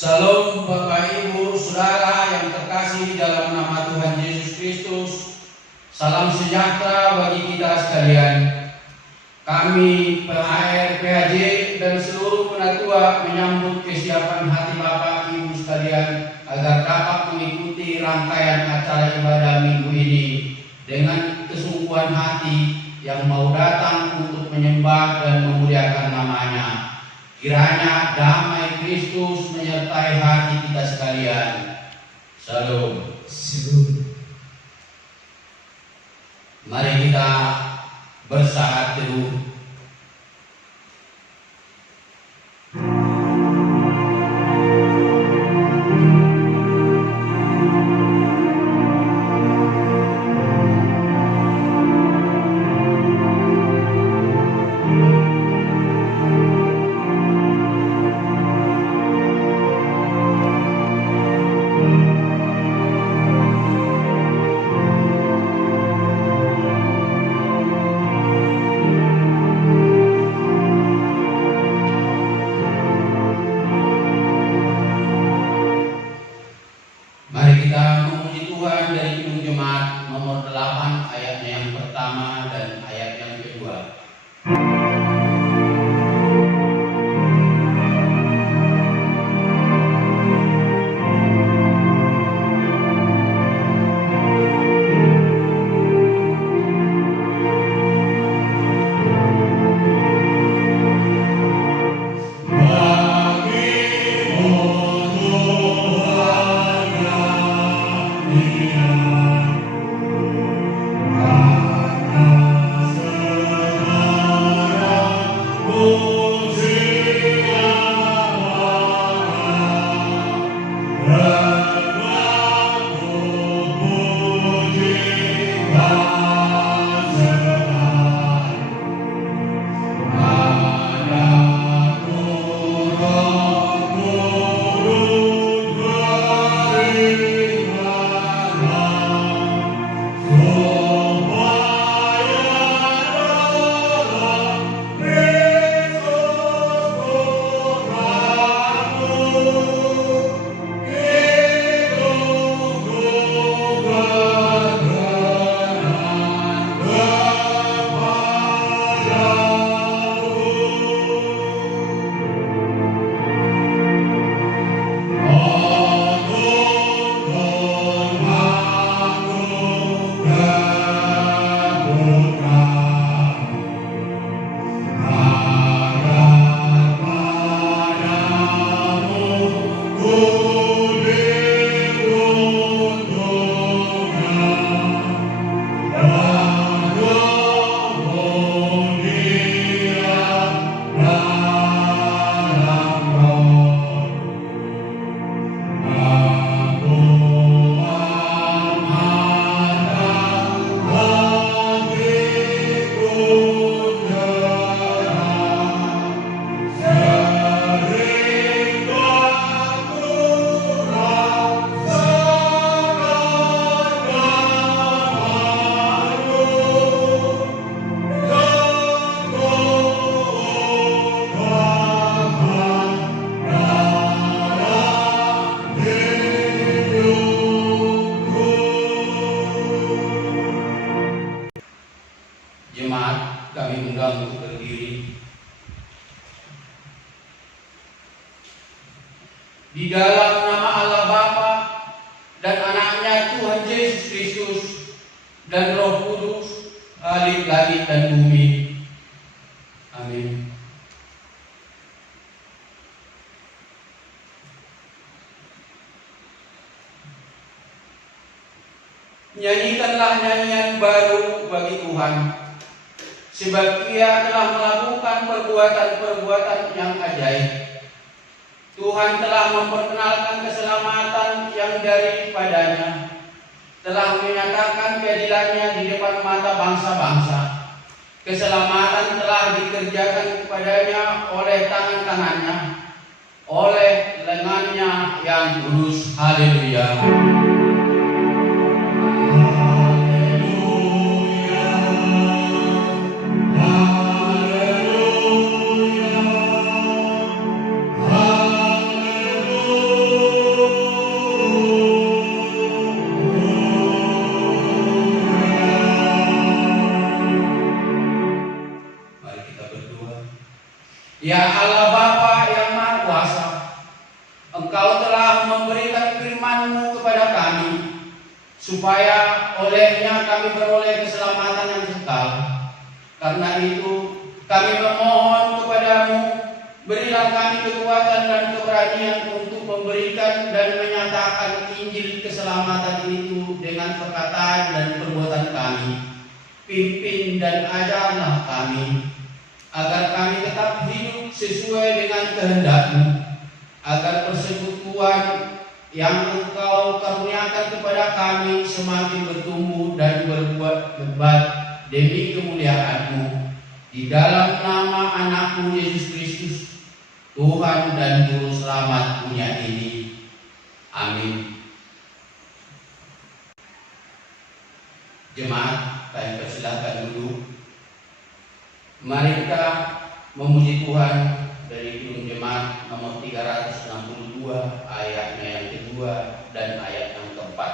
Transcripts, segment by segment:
Salam Bapak Ibu Saudara yang terkasih di dalam nama Tuhan Yesus Kristus. Salam sejahtera bagi kita sekalian. Kami PHR, PHJ dan seluruh penatua menyambut kesiapan hati Bapak Ibu sekalian agar dapat mengikuti rangkaian acara ibadah minggu ini dengan kesungguhan hati yang mau datang untuk menyembah dan memuliakan namanya. Kiranya damai Kristus menyertai hati kita sekalian. Salam. Mari kita bersaat teduh. Jemaat kami undang untuk berdiri. Di dalam nama Allah Bapa dan Anaknya Tuhan Yesus Kristus dan Roh Kudus, Khalik langit dan bumi. Amin. Nyanyikanlah nyanyian baru bagi Tuhan, sebab Ia telah melakukan perbuatan-perbuatan yang ajaib. Tuhan telah memperkenalkan keselamatan yang daripadanya, telah menyatakan keadilannya di depan mata bangsa-bangsa. Keselamatan telah dikerjakan kepadanya oleh tangan-tangannya, oleh lengannya yang kudus. Haleluya. Hallelujah. Ya Allah Bapa yang Maha Kuasa, Engkau telah memberikan firman-Mu kepada kami, supaya olehnya kami beroleh keselamatan yang kekal. Karena itu, kami memohon kepadamu, berilah kami kekuatan dan keberanian untuk memberikan dan menyatakan Injil keselamatan itu dengan perkataan dan perbuatan kami. Pimpin dan ajarlah kami, agar kami tetap hidup sesuai dengan kehendak-Mu, agar persekutuan yang Engkau karuniakan kepada kami semakin bertumbuh dan berbuat lebat demi kemuliaan-Mu. Di dalam nama Anak-Mu Yesus Kristus, Tuhan dan Juru Selamat dunia ini. Amin. Jemaat, kami persilahkan dulu. Mari kita memuji Tuhan dari Kidung Jemaat nomor 362, ayatnya yang kedua dan ayat yang keempat.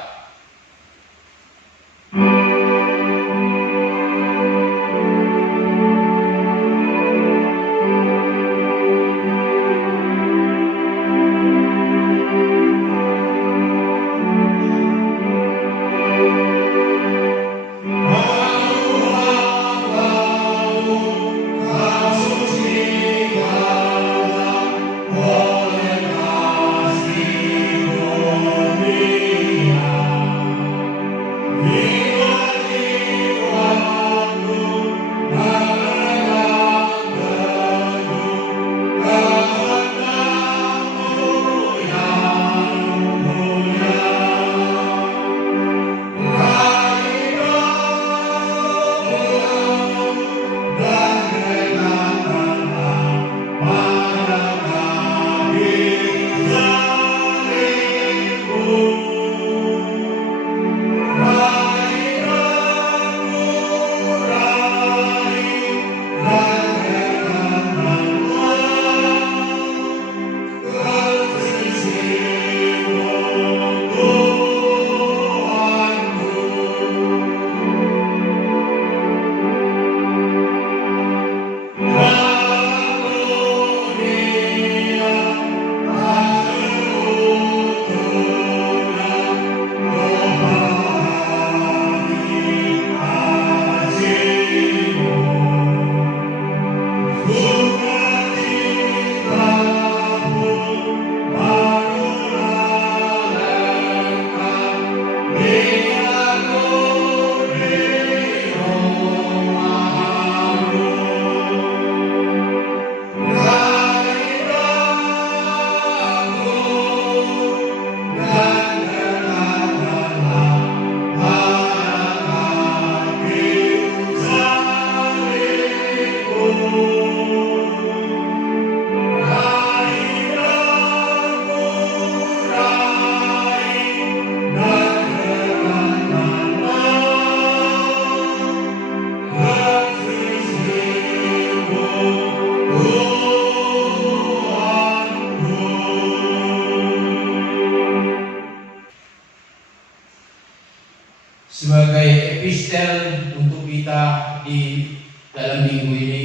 Sebagai epistel untuk kita di dalam minggu ini,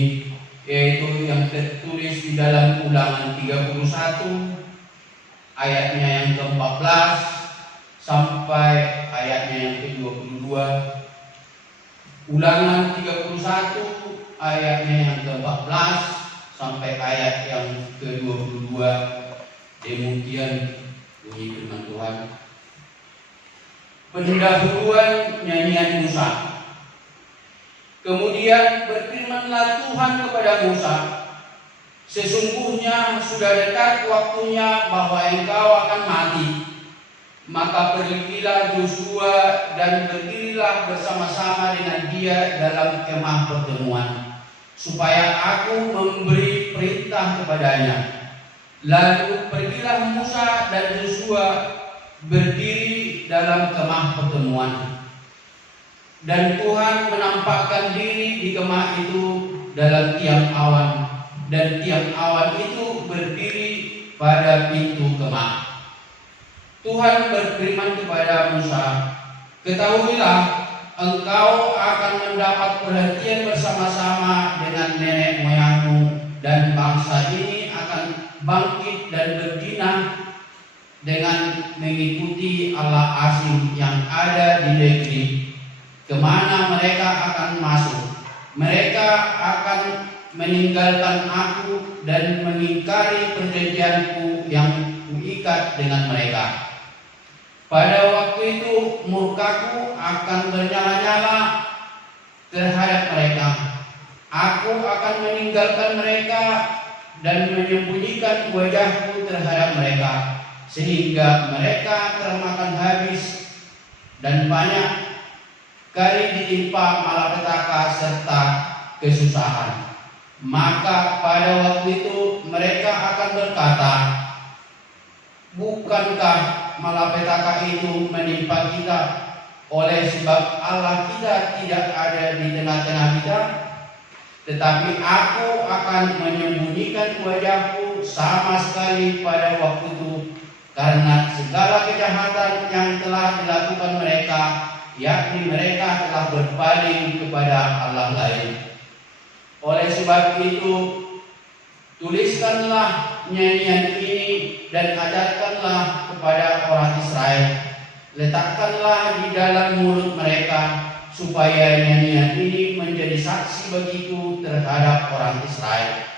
yaitu yang tertulis di dalam Ulangan 31 ayatnya yang ke-14 sampai ayatnya yang ke-22. Ulangan 31 ayatnya yang ke-14 sampai ayat yang ke-22. Demikian bunyi firman Tuhan. Pendahuluan nyanyian Musa. Kemudian berfirmanlah Tuhan kepada Musa, sesungguhnya sudah dekat waktunya bahwa engkau akan mati. Maka pergilah Yosua dan berdirilah bersama-sama dengan dia dalam kemah pertemuan, supaya aku memberi perintah kepadanya. Lalu pergilah Musa dan Yosua berdiri dalam kemah pertemuan. Dan Tuhan menampakkan diri di kemah itu dalam tiang awan, dan tiang awan itu berdiri pada pintu kemah. Tuhan berfirman kepada Musa, ketahuilah, engkau akan mendapat perhentian bersama-sama dengan nenek moyangmu dan bangsa ini akan bangkit dan berdina dengan mengikuti Allah asing yang ada di negeri kemana mereka akan masuk. Mereka akan meninggalkan aku dan mengingkari perjanjianku yang kuikat dengan mereka. Pada waktu itu murkaku akan bernyala-nyala terhadap mereka. Aku akan meninggalkan mereka dan menyembunyikan wajahku terhadap mereka, sehingga mereka termakan habis dan banyak kali ditimpa malapetaka serta kesusahan. Maka pada waktu itu mereka akan berkata, bukankah malapetaka itu menimpa kita oleh sebab Allah kita tidak ada di tengah-tengah kita? Tetapi aku akan menyembunyikan wajahku sama sekali pada waktu itu, karena segala kejahatan yang telah dilakukan mereka, yakni mereka telah berpaling kepada Allah lain. Oleh sebab itu, tuliskanlah nyanyian ini dan ajarkanlah kepada orang Israel. Letakkanlah di dalam mulut mereka, supaya nyanyian ini menjadi saksi bagiku terhadap orang Israel.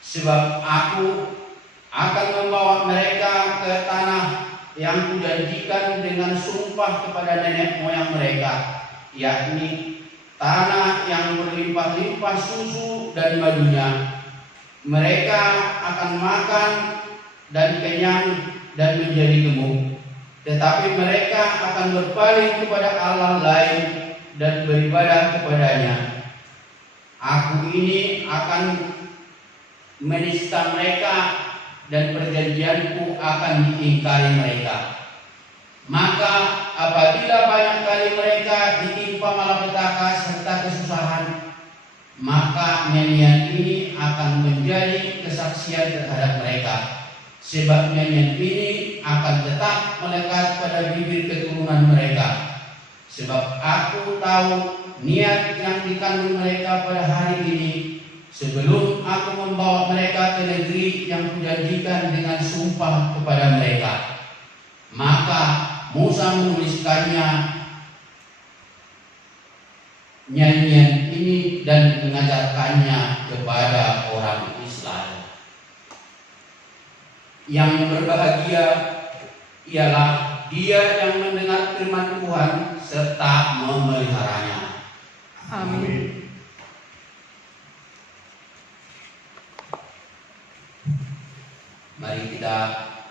Sebab aku akan membawa mereka ke tanah yang kujanjikan dengan sumpah kepada nenek moyang mereka, yakni tanah yang berlimpah-limpah susu dan madunya. Mereka akan makan dan kenyang dan menjadi gemuk. Tetapi mereka akan berpaling kepada Allah lain dan beribadah kepadanya. Aku ini akan menista mereka dan perjanjianku akan diingkari mereka. Maka apabila banyak kali mereka ditimpa malapetaka serta kesusahan, maka nyanyian ini akan menjadi kesaksian terhadap mereka. Sebab nyanyian ini akan tetap melekat pada bibir keturunan mereka. Sebab aku tahu niat yang dikandung mereka pada hari ini, sebelum aku membawa mereka ke negeri yang kujanjikan dengan sumpah kepada mereka. Maka Musa menuliskannya nyanyian ini dan mengajarkannya kepada orang Israel. Yang berbahagia ialah dia yang mendengar firman Tuhan serta memeliharanya. Amin. Mari kita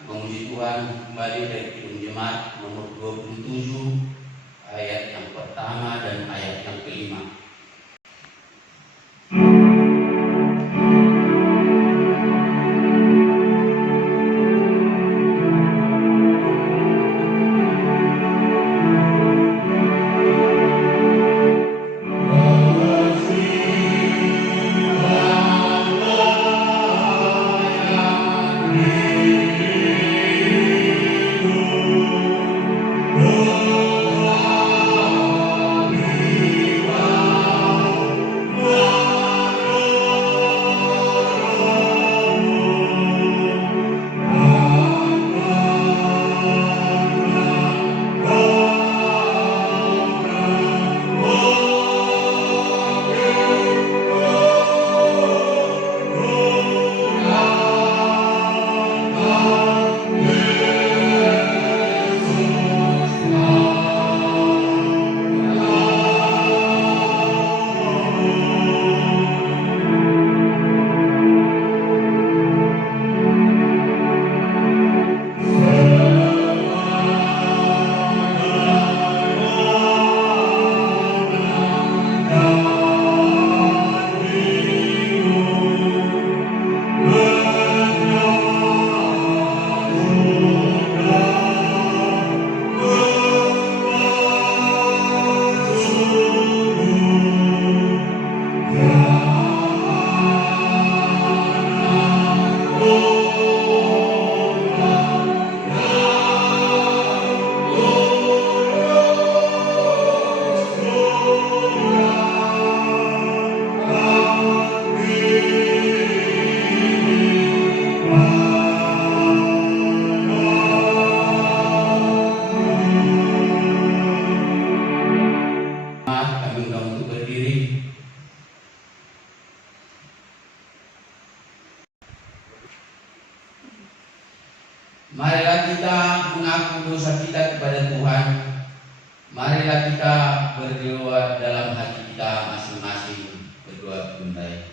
memuji Tuhan kembali dari Kidung Jemaat nomor 27 ayat yang pertama dan ayat yang kelima. Oh Marilah kita mengaku dosa kita kepada Tuhan. Marilah kita berdoa dalam hati kita masing-masing. Berdoa tunai.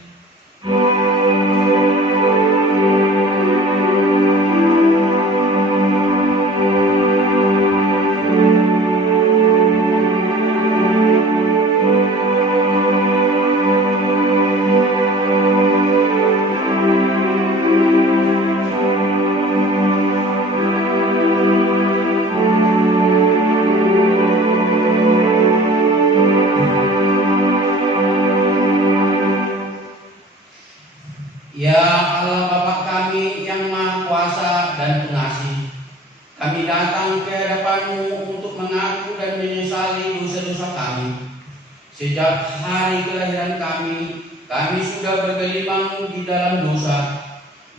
Ya Allah Bapa kami yang Maha Kuasa dan Pengasih, kami datang ke hadapan-Mu untuk mengaku dan menyesali dosa-dosa kami. Sejak hari kelahiran kami sudah bergelimang di dalam dosa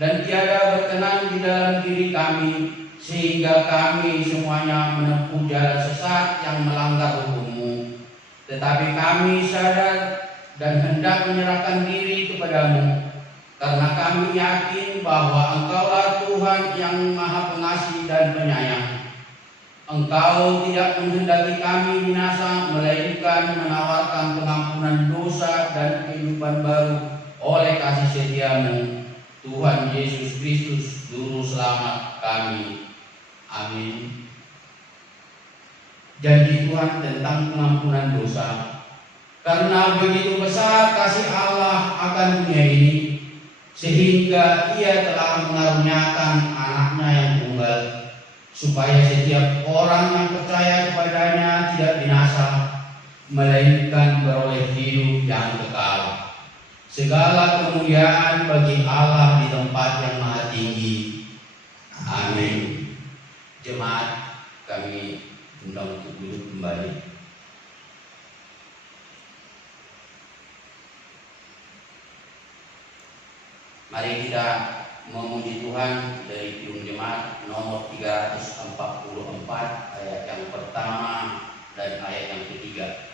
dan tiada berkenan di dalam diri kami, sehingga kami semuanya menempuh jalan sesat yang melanggar hukum-Mu. Tetapi kami sadar dan hendak menyerahkan diri kepada-Mu, karena kami yakin bahwa Engkaulah Tuhan yang Maha Pengasih dan Penyayang. Engkau tidak menghendaki kami binasa, melainkan menawarkan pengampunan dosa dan kehidupan baru oleh kasih setia-Mu, Tuhan Yesus Kristus, Juru Selamat kami. Amin. Janji Tuhan tentang pengampunan dosa. Karena begitu besar kasih Allah akan dunia ini, sehingga Ia telah mengaruniakan anaknya yang tunggal, supaya setiap orang yang percaya kepadanya tidak binasa, melainkan beroleh hidup yang kekal. Segala kemuliaan bagi Allah di tempat yang maha tinggi. Amin. Jemaat, kami undang untuk duduk kembali. Mari kita memuji Tuhan dari Pidung Jemaat nomor 344 ayat yang pertama dan ayat yang ketiga.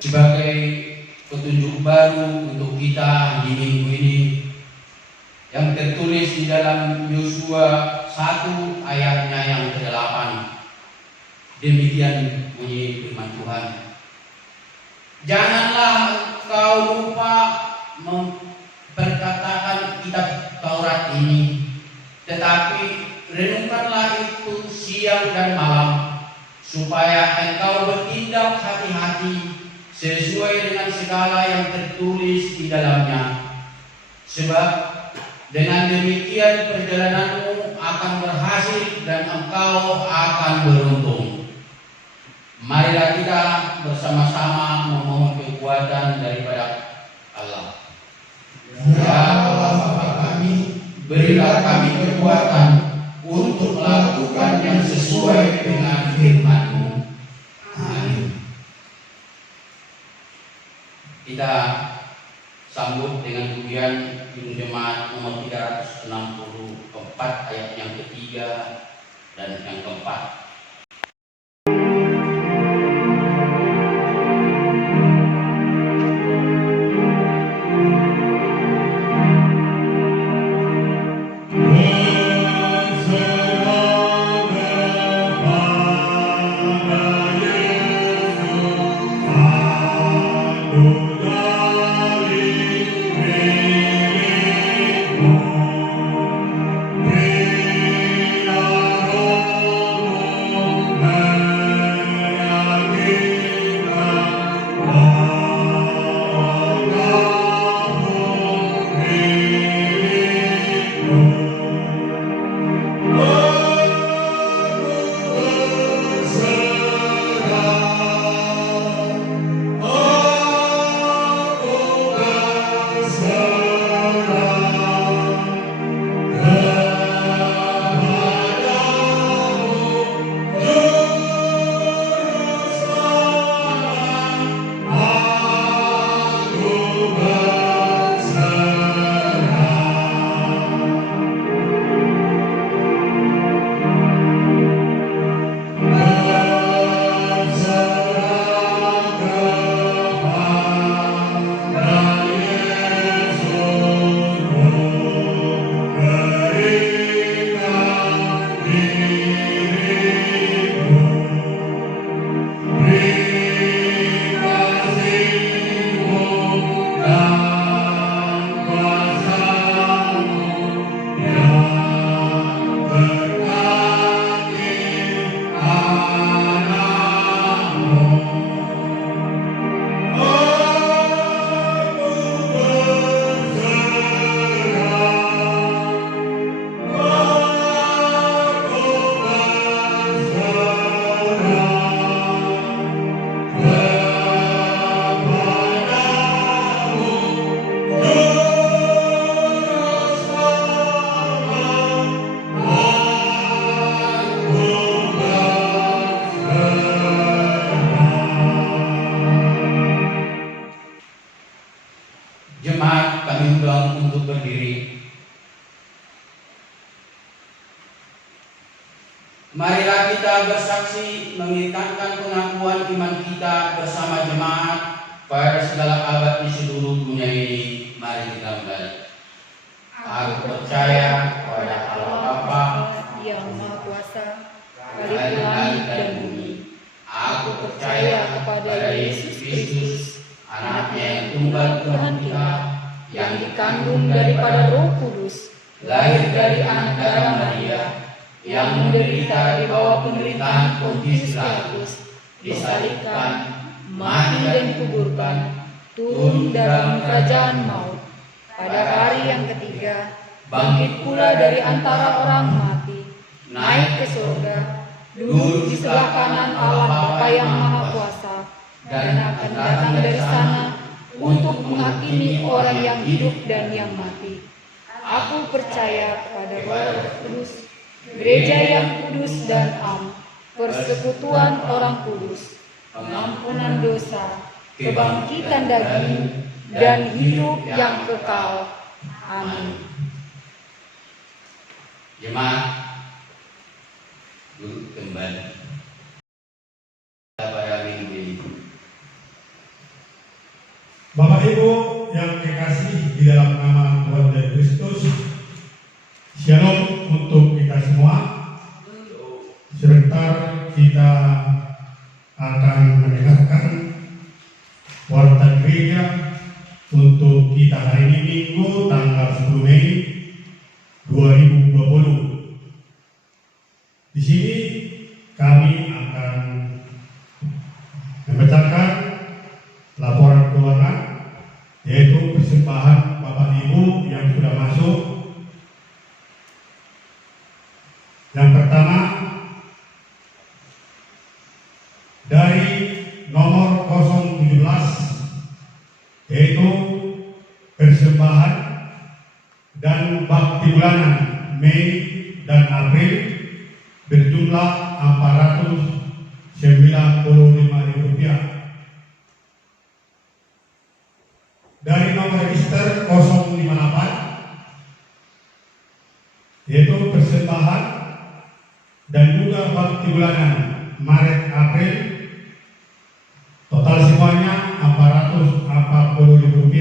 Sebagai petunjuk baru untuk kita di minggu ini yang tertulis di dalam Yosua 1 ayatnya yang ke-8. Demikian bunyi firman Tuhan. Janganlah kau lupa memperkatakan kitab Taurat ini, tetapi renungkanlah itu siang dan malam, supaya engkau bertindak hati-hati sesuai dengan segala yang tertulis di dalamnya. Sebab dengan demikian perjalananmu akan berhasil dan engkau akan beruntung. Marilah kita bersama-sama memohon kekuatan daripada Allah. Ya Allah Bapa kami, berilah kami kekuatan untuk melakukan yang sesuai dengan firman-Mu. Amin. Kita sambut dengan pujian Kidung Jemaat nomor 364 ayat yang ketiga dan yang keempat. Jemaat kami undang untuk berdiri. Marilah kita bersaksi mengikatkan pengakuan iman kita bersama jemaat pada segala abad di seluruh dunia ini. Mari kita mulai. Aku percaya kepada Allah Bapa yang Maha Kuasa, Khalik langit dan bumi. Aku percaya kepada Yesus Kristus, Anaknya yang tunggal Tuhan kita, yang dikandung daripada Roh Kudus, lahir dari anak darah Maria, yang menderita di bawah pemerintahan Pontius Pilatus, disalibkan, mati dan dikuburkan, turun dalam kerajaan maut. Pada hari yang ketiga, bangkit pula dari antara orang mati, naik ke surga, duduk di sebelah kanan Allah Bapa yang Maha Kuasa, dan akan datang dari sana untuk menghakimi orang yang hidup dan yang mati. Aku percaya kepada Roh Kudus, gereja yang kudus dan am, persekutuan orang kudus, pengampunan dosa, kebangkitan daging, dan hidup yang kekal. Amin. Jemaat, duduk kembali pada minggu ini. Bapak Ibu yang kekasih di dalam nama Tuhan Yesus Kristus, Shalom untuk kita semua. Sebentar kita akan mendengarkan warta gereja untuk kita hari ini Minggu tanggal 10 Mei 2020. Di sini kami akan membacakan Yang pertama dari nomor 017, yaitu persembahan dan bakti bulanan Mei dan April berjumlah Rp495.000. Dari nomor register 058, yaitu persembahan dan juga bakti bulanan Maret April, total semuanya Rp440.000.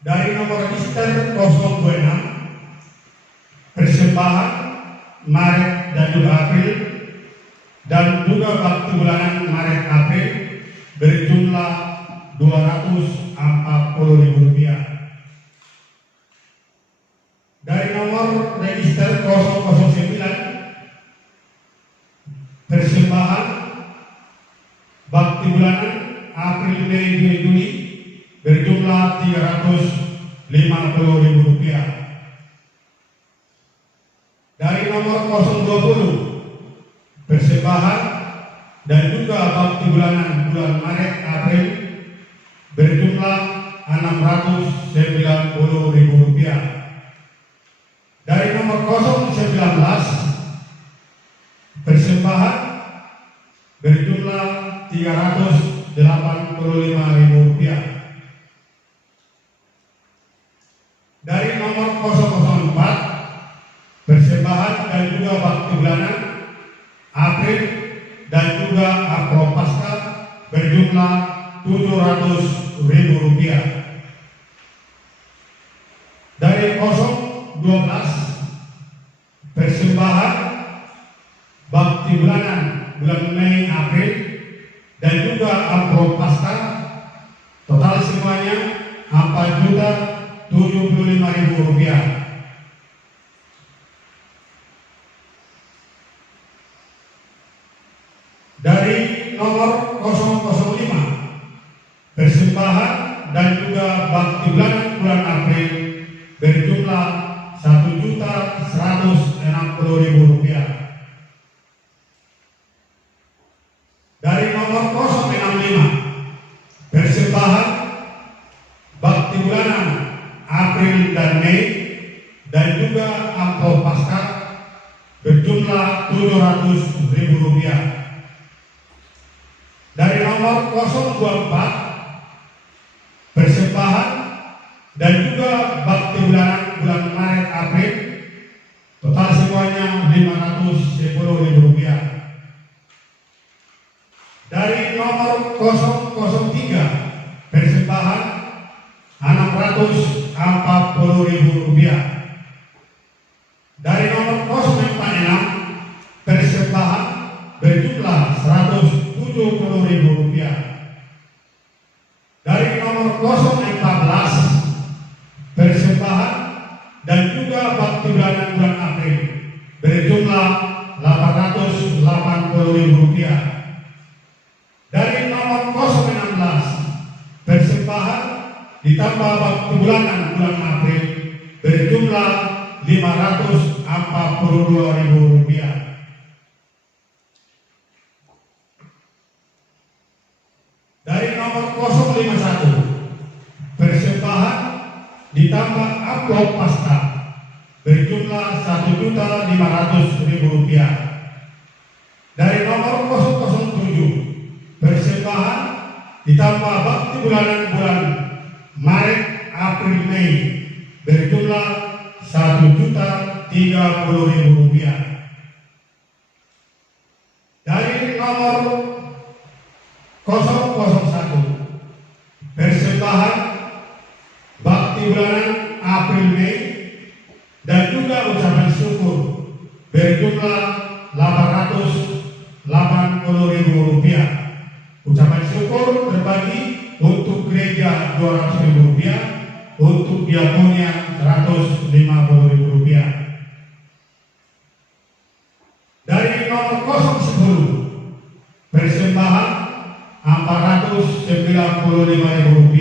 Dari nomor register 026, persembahan Maret dan juga April dan juga bakti bulanan Maret April berjumlah Rp240.000. Dari nomor register 009, persembahan bakti bulanan April, Mei, Juni berjumlah Rp350.000. Dari nomor 020, persembahan dan juga bakti bulanan bulan Maret April berjumlah Rp690.000. Dari nomor 019, persembahan berjumlah Rp385.000. Dari nomor 004, persembahan dan juga bakti bulanan April dan juga Akropaskah berjumlah Rp700.000. Dari 012, persembahan bakti bulanan bulan Mei April dan juga Akropaskah, total semuanya Rp4.075.000. Dari nomor 005, persembahan dan juga bakti bulanan bulan April berjumlah Rp1.160.000. Dari nomor 065, persembahan bakti bulanan April dan Mei dan juga Akropaskah berjumlah Rp700.000. Dari nomor 024, persembahan dan juga bakti bulanan bulan Maret April, total semuanya Rp510.000. Dari nomor 003, persembahan Rp640.000. Dari nomor 046, persembahan berjumlah Rp170.000. Dari nomor 014, persembahan dan juga bakti bulanan bulan April berjumlah Rp880.000. Dari nomor 016, persembahan ditambah bakti bulanan bulan April berjumlah Rp542.000. Dari nomor 051, persembahan ditambah amplop Paskah berjumlah Rp1.500.000. Dari nomor 007, persembahan ditambah bakti bulanan bulan Maret, April, Mei berjumlah Rp1.030.000. Dari nomor 001, persembahan bakti bulanan April, Mei dan juga ucapan syukur berjumlah Rp880.000. Ucapan syukur terbagi untuk gereja Rp200.000, untuk diakonia Rp150.000. Dari nomor 010, persembahan Rp495.000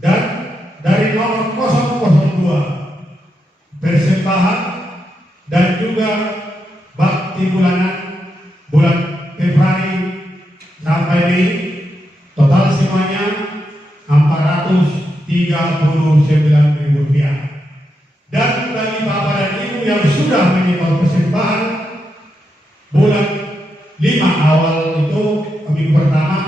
dan dari nomor 002, bakti bulanan bulan Februari sampai Mei, total semuanya Rp439.000. Dan bagi Bapak dan Ibu yang sudah menyetor persembahan bulan 5 awal itu, minggu pertama,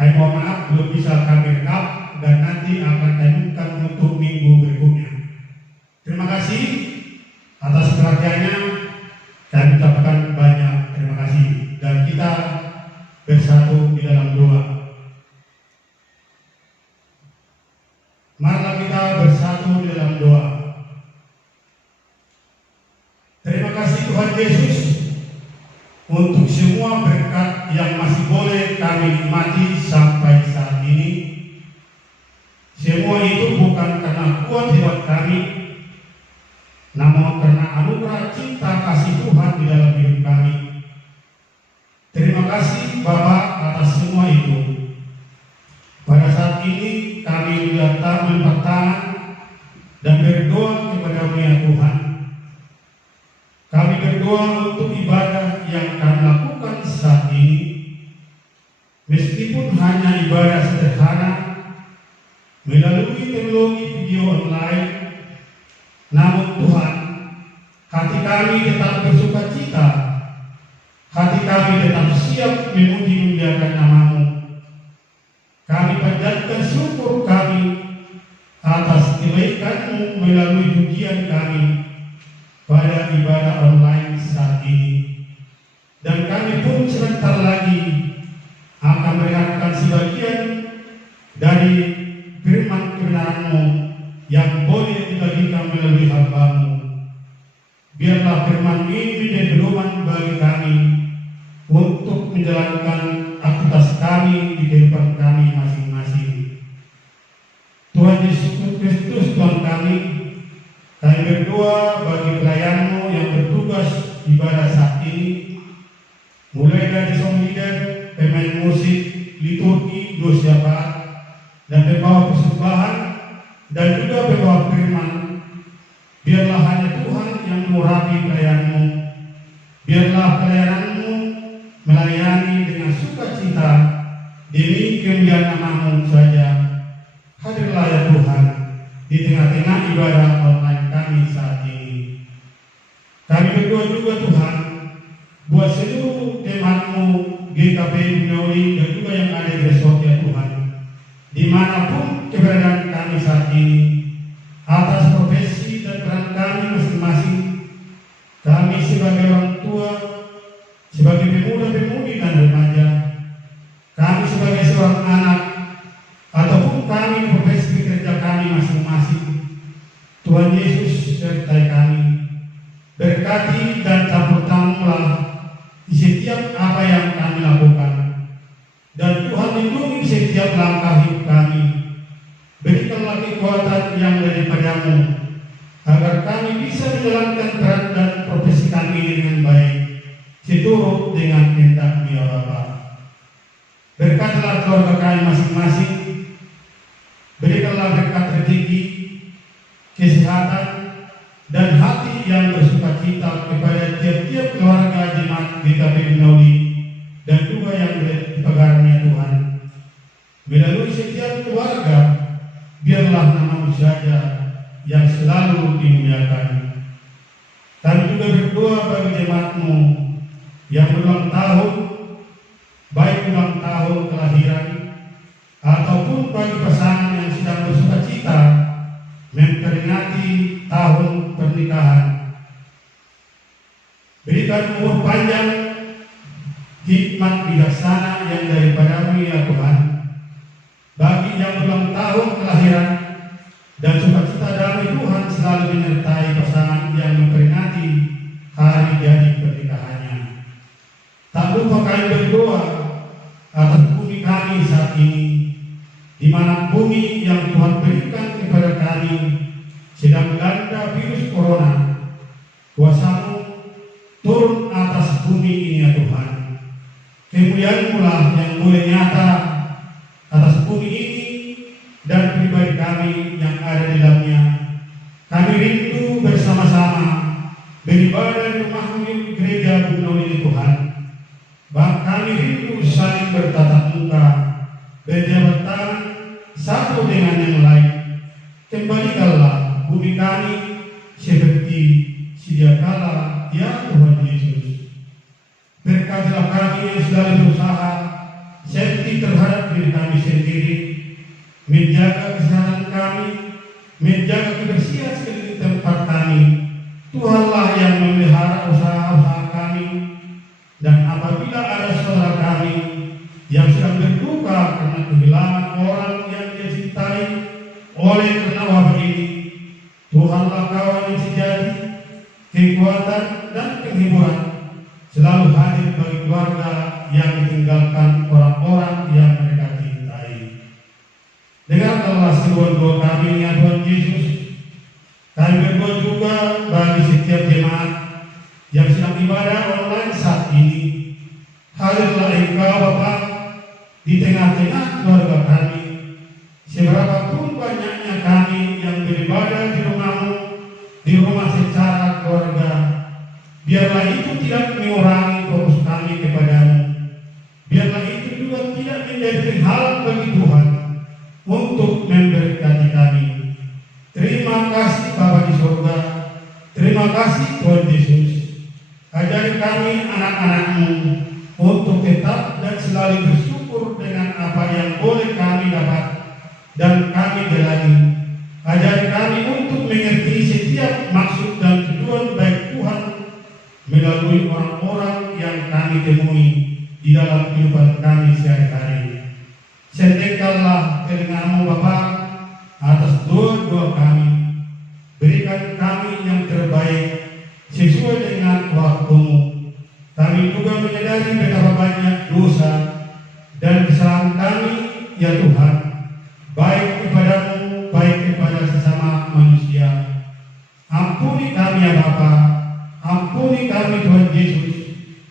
kami mohon maaf belum bisa kami rekap dan nanti akan kami umumkan untuk minggu berikutnya. Terima kasih atas perhatiannya. Kami ucapkan banyak terima kasih dan kita bersatu di dalam doa. Marilah kita bersatu di dalam doa. Terima kasih Tuhan Yesus untuk semua berkat yang masih boleh kami nikmati sampai saat ini. Semua itu bukan karena kuat hebat kami, namun karena anugerah cinta kasih Tuhan di dalam hidup kami. Terima kasih Bapa atas semua itu. Pada saat ini kami datang melipat tangan dan berdoa kepada-Mu ya Tuhan. Kami berdoa untuk ibadah yang kami lakukan saat ini, meskipun hanya ibadah sederhana melalui teknologi video online, namun Tuhan, hati kami tetap bersuka cita, hati kami tetap siap memuji-muliakan nama-Mu. Kami panjatkan syukur kami atas kebaikan-Mu melalui pujian kami pada ibadah online saat ini. Dan kami pun sebentar lagi akan mendengarkan sebagian dari firman kebenaran-Mu yang boleh dibagikan melalui hamba-Mu. Biarlah firman ini menjadi pedoman bagi kami untuk menjalankan aktivitas kami di kehidupan kami masing-masing. Tuhan Yesus Kristus Tuhan kami berdoa bagi pelayan-Mu yang bertugas ibadah saat ini, mulai dari song leader, pemain musik, liturgi, dosa Bapak, dan pembawa persembahan, dan juga pembawa firman. Biarlah hanya Tuhan yang mengurapi pelayan-Mu. Biarlah pelayanan-Mu melayani dengan sukacita demi kemuliaan nama-Mu saja. Hadirlah ya Tuhan di tengah-tengah ibadah online kami saat ini. Kami berdoa juga Tuhan buat seluruh teman-Mu GKP Bunawi dan juga yang ada di resort ya Tuhan, dimanapun keberadaan kami saat ini, atas profesi dan peran kami masing-masing. Kami sebagai orang tua, sebagai pemuda-pemudi dan remaja, kami sebagai seorang anak, ataupun kami profesi pekerja kami masing-masing, Tuhan Yesus sertai kami, berkati dan campur tanganlah di setiap apa yang kami lakukan, dan Tuhan lindungi setiap langkah hidup kami. Berikanlah kekuatan yang daripada-Mu, agar kami bisa menjalankan peran dan profesi kami dengan baik, seturut dengan kehendak-Mu ya Bapa. Berkatilah keluarga kami masing-masing, berikanlah berkat rezeki, kesehatan, dan hati yang bersukacita kepada tiap-tiap keluarga jemaat GKP Bunawi dan juga yang dipegarnya Tuhan. Melalui setiap keluarga, biarlah nama-Mu saja yang selalu dimuliakan. Kami juga berdoa bagi jemaat-Mu yang berulang tahun, baik ulang tahun kelahiran ataupun bagi pasangan yang sedang bersukacita memperingati tahun pernikahan. Berikan umur panjang, hikmat bijaksana yang daripada-Mu ya Tuhan, bagi yang ulang tahun kelahiran, dan sukacita damai Tuhan selalu menyertai pasangan yang memperingati hari jadi pernikahannya. Tak lupa kami berdoa atas bumi kami saat ini, di mana bumi yang Tuhan berikan kepada kami sedang melanda virus corona. Kuasa-Mu turun atas bumi ini ya Tuhan. Kemuliaan-Mu lah yang boleh nyata atas bumi ini dan pribadi kami yang ada di dalamnya. Kami rindu bersama-sama beribadah beribadah di rumah gereja Bunda ini Tuhan. Kami rindu saling bertatap muka, berjabat tangan satu dengan yang lain. Kembalikanlah bumi kami seperti sedia kala, ya Tuhan Yesus. Berkatilah kami yang selalu berusaha safety terhadap diri kami sendiri, menjaga kesehatan kami, menjaga kebersihan sekeliling tempat kami. Tuhanlah yang memelihara usaha-usaha kami, dan apabila ada saudara kami yang sedang berduka karena kehilangan orang yang dia cintai oleh karena wabah ini, Tuhanlah kawan yang sejati, kekuatan dan penghiburan selalu hadir bagi keluarga yang ditinggalkan orang-orang yang mereka cintai. Dengarkanlah seruan doa kami ya Tuhan Yesus. Kami berdoa juga bagi setiap jemaat yang sedang ibadah online saat ini. Hadirlah Engkau Bapa di tengah-tengah keluarga kami. Seberapapun banyaknya kami yang beribadah di rumah-Mu, di rumah secara keluarga, biarlah itu tidak mengurangi fokus kami kepadamu. Biarlah itu juga tidak menjadi penghalang bagi Tuhan untuk memberkati kami. Terima kasih Bapa di surga. Terima kasih Tuhan Yesus. Ajari kami anak-anak-Mu untuk tetap dan selalu bersyukur dengan apa yang boleh kami dapat dan kami jalani. Ajari kami untuk mengerti setiap maksud dan tujuan baik Tuhan melalui orang-orang yang kami temui di dalam kehidupan kami sehari-hari. Sediakanlah telinga-Mu Bapa atas doa-doa kami. Berikan kami yang terbaik sesuai dengan waktu-Mu. Kami juga menyadari betapa banyak dosa dan kesalahan kami ya Tuhan, baik kepada-Mu, baik kepada sesama manusia. Ampuni kami ya Bapa, ampuni kami Tuhan Yesus.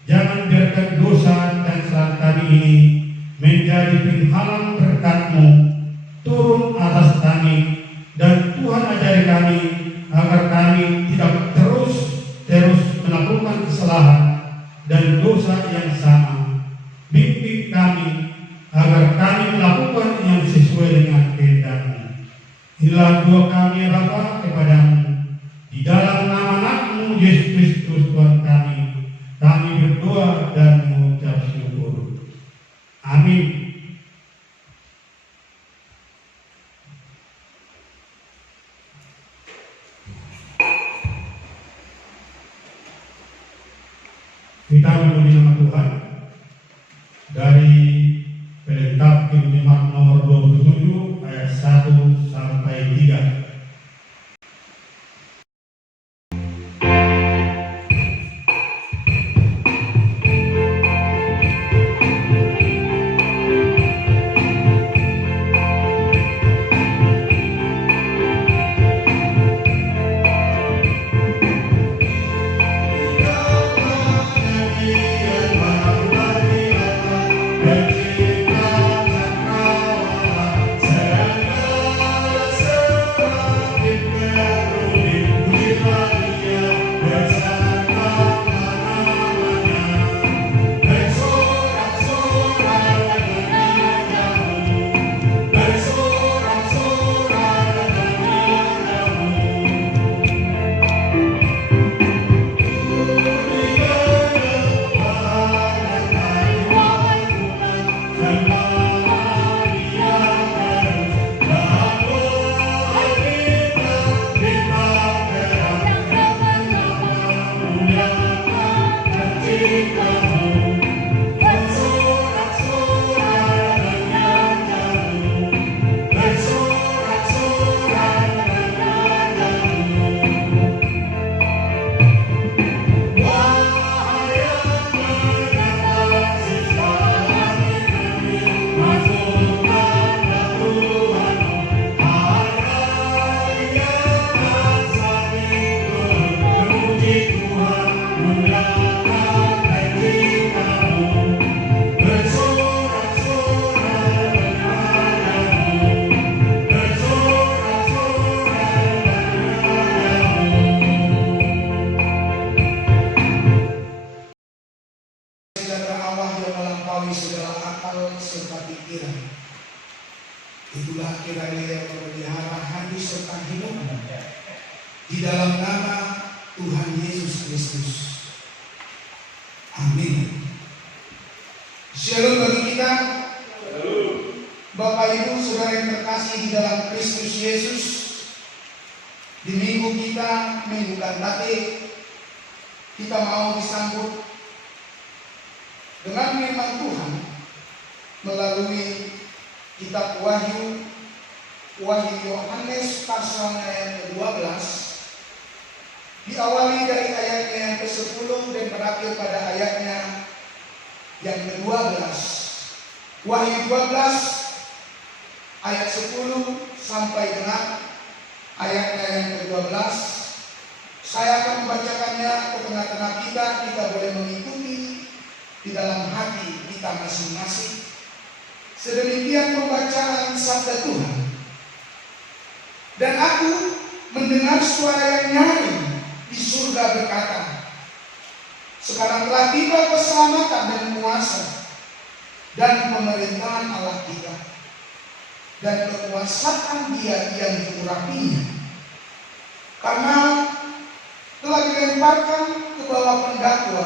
Jangan biarkan dosa dan kesalahan kami ini menjadi penghalang berkat-Mu turun atas kami, dan Tuhan ajari kami agar kami tidak terus melakukan kesalahan dan dosa yang sama. Bimbing kami agar kami melakukan yang sesuai dengan kehendak-Mu. Inilah doa kami ya Bapa kepada-Mu, di dalam nama Anak-Mu Yesus Kristus Tuhan kami berdoa dan mengucap syukur. Amin. Kita memuji nama Tuhan dari Pelengkap Jemaat nomor 27 ayat 1 sampai 3. Hallelujah. pikiran. Itulah kiranya yang memelihara hati serta hidup di dalam nama Tuhan Yesus Kristus. Amin. Shalom bagi kita, Bapak Ibu Saudara yang terkasih di dalam Kristus Yesus. Di minggu kita, minggu Batik, kita mau disambut dengan firman Tuhan melalui kitab Wahyu Yohanes pasalnya yang ke-12, diawali dari ayatnya yang ke-10 dan berakhir pada ayatnya yang ke-12. Wahyu 12 ayat 10 sampai dengan ayatnya yang ke-12. Saya akan membacakannya ke tengah-tengah kita boleh mengikuti di dalam hati kita masing-masing. Sedemikian pembacaan sabda Tuhan. Dan aku mendengar suara yang nyaring di surga berkata, sekarang telah tiba keselamatan dan kuasa dan pemerintahan Allah kita dan kekuasaan Dia yang diurapinya, karena telah dilemparkan ke bawah pendakwa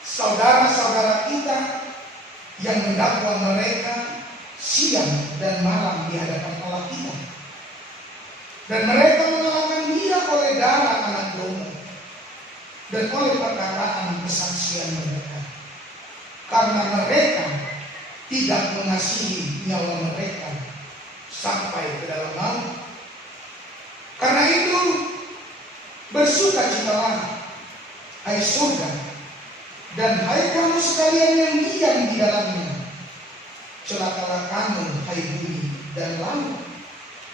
saudara-saudara kita yang mendakwa mereka siang dan malam di hadapan Allah kita. Dan mereka mengalahkan Dia oleh darah anak domba dan oleh perkataan kesaksian mereka, karena mereka tidak mengasihi nyawa mereka sampai ke dalam maut. Karena itu bersukacitalah, hai surga, dan hai kamu sekalian yang diam di dalamnya. Celakalah kamu, hai bumi dan langit,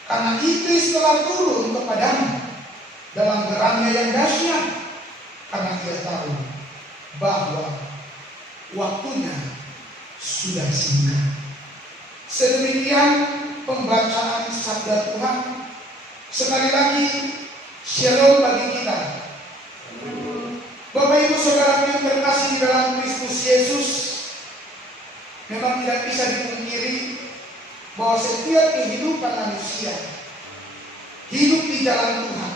karena iblis telah turun kepadamu dalam geramnya yang dahsyat, karena dia tahu bahwa waktunya sudah singkat. Sedemikian pembacaan sabda Tuhan. Sekali lagi, shalom bagi kita. Bapak Ibu Saudara yang terkasih di dalam Kristus Yesus, memang tidak bisa dipungkiri bahwa setiap kehidupan manusia hidup di jalan Tuhan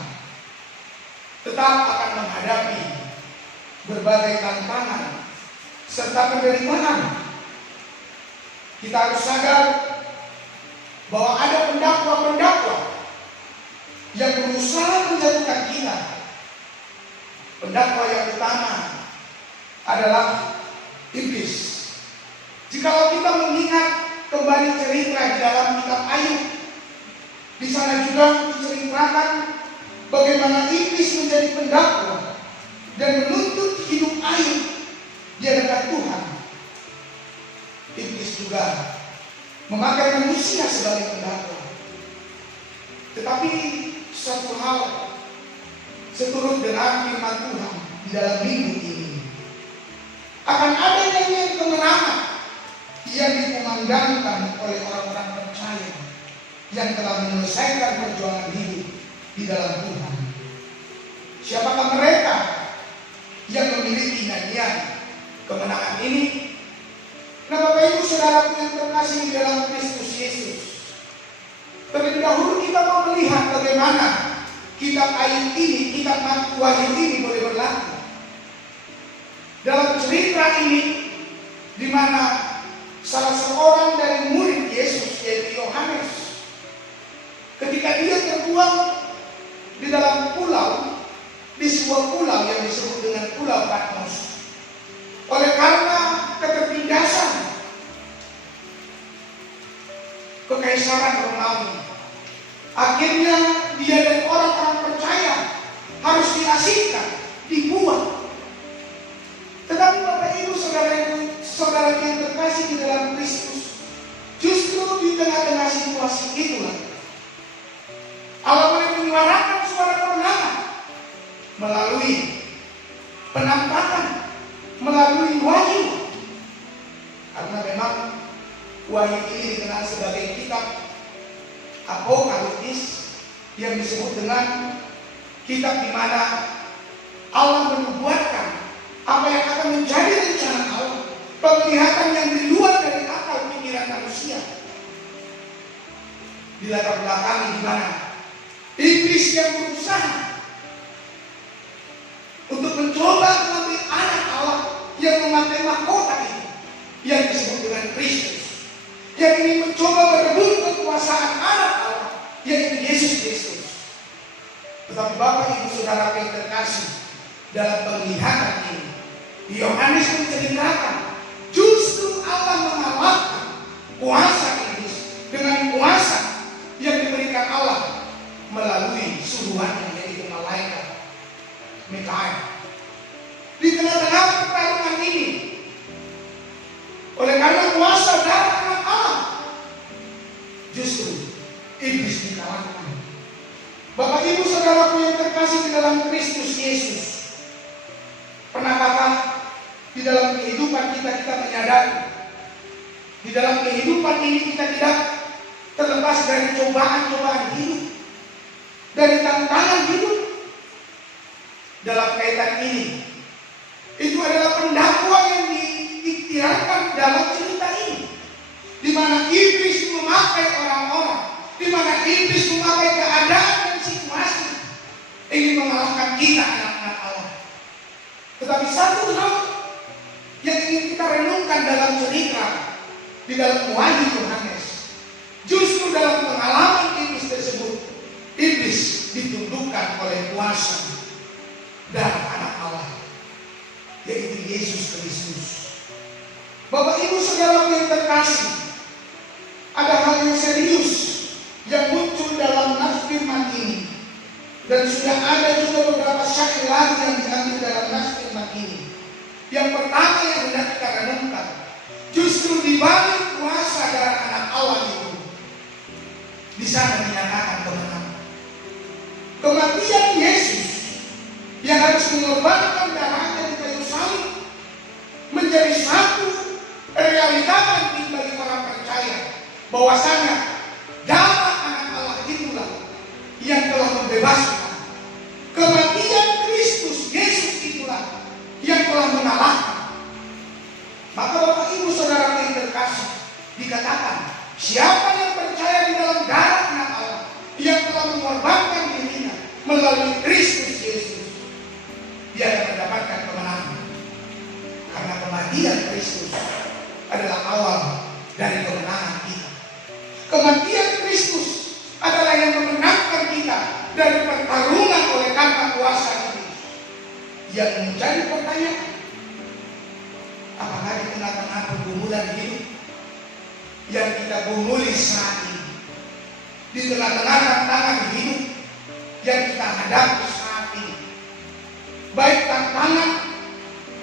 tetap akan menghadapi berbagai tantangan serta penderitaan. Kita harus sadar bahwa ada pendakwa-pendakwa yang berusaha menjatuhkan kita. Pendakwa yang utama adalah iblis. Jikalau kita mengingat kembali cerita di dalam kitab Ayub, di sana juga diceritakan bagaimana iblis menjadi pendakwa dan menuntut hidup Ayub di hadapan Tuhan. Iblis juga memakai manusia sebagai pendakwa. Tetapi satu hal seturut dengan firman Tuhan di dalam minggu ini, akan ada nyanyian kemenangan yang dikumandangkan oleh orang-orang percaya yang telah menyelesaikan perjuangan hidup di dalam Tuhan. Siapakah mereka yang memiliki nyanyian kemenangan ini? Nah, Bapak Ibu Saudara yang terkasih di dalam Kristus Yesus, terlebih dahulu kita mau melihat bagaimana kitab Ayub ini, kitab Wahyu ini boleh berlaku. Dalam cerita ini, di mana salah seorang dari murid Yesus, yaitu Yohanes, ketika dia terbuang di dalam pulau, di sebuah pulau yang disebut dengan Pulau Patmos, oleh karena ketertindasan kekaisaran Romawi, akhirnya dia dan orang-orang percaya harus diasingkan, dibuang. Tetapi Bapak Ibu saudara yang terkasih di dalam Kristus, justru di tengah-tengah situasi itulah Allah boleh menyuarakan suara kemenangan melalui penampakan, melalui wahyu. Karena memang wahyu ini dikenal sebagai kitab apokaliptis, yang disebut dengan kitab di mana Allah menubuatkan apa yang akan menjadi rencana Allah, penglihatan yang di luar dari akal pikiran manusia. latar belakang di mana iblis yang berusaha untuk mencoba mengambil anak Allah yang memakai mahkota ini, yang disebut dengan Kristus, yang ingin mencoba merebut kekuasaan anak Allah, yaitu Yesus Kristus. Tetapi Bapak Ibu Saudara yang terkasih, dalam penglihatan ini Yohanes menceritakan justru Allah mengalahkan kuasa iblis dengan kuasa yang diberikan Allah melalui suruhannya, yaitu malaikat Mikael. Di tengah-tengah pertarungan ini, oleh karena kuasa darah anak Allah, justru iblis dikalahkan. Bapak Ibu Saudaraku yang terkasih di dalam Kristus Yesus, pernahkah di dalam kehidupan kita menyadari, di dalam kehidupan ini kita tidak terlepas dari cobaan-cobaan hidup, dari tantangan hidup? Dalam kaitan ini, itu adalah pendakwa yang diikhtiarkan dalam cerita ini, di mana iblis memakai orang-orang, di mana iblis memakai keadaan dan situasi ingin mengalahkan kita, anak-anak Allah. Tetapi satu hal yang ingin kita renungkan dalam cerita di dalam Wahyu Yohanes, justru dalam pengalaman iblis tersebut, iblis ditundukkan oleh kuasa darah anak Allah, yaitu Yesus Kristus. Bapak Ibu Saudara yang terkasih, ada hal yang serius yang muncul dalam nas firman ini, dan sudah ada juga beberapa syair lagi yang diambil dalam nas firman ini. Yang pertama yang hendak kita renungkan, justru di balik kuasa darah anak Allah itu, di sana dinyatakan kemenangan. Kematian Yesus yang harus mengorbankan darahnya di kayu salib menjadi satu realita penting bagi orang percaya, bahwasanya darah anak Allah itulah yang telah membebaskan. Kematian Kristus Yesus itulah yang telah mengalahkan. Maka Bapak Ibu Saudara yang terkasih, dikatakan siapa yang percaya di dalam darah anak Allah yang telah mengorbankan dirinya melalui Kristus Yesus, dia akan mendapatkan kemenangan. Karena kematian Kristus adalah awal dari kemenangan kita. Kematian Kristus adalah yang memenangkan kita dari pertarungan oleh karena kuasa iblis. Yang menjadi pertanyaan, apakah di tengah-tengah pergumulan hidup yang kita gumuli saat ini, di tengah-tengah tantangan hidup yang kita hadapi saat ini, baik tantangan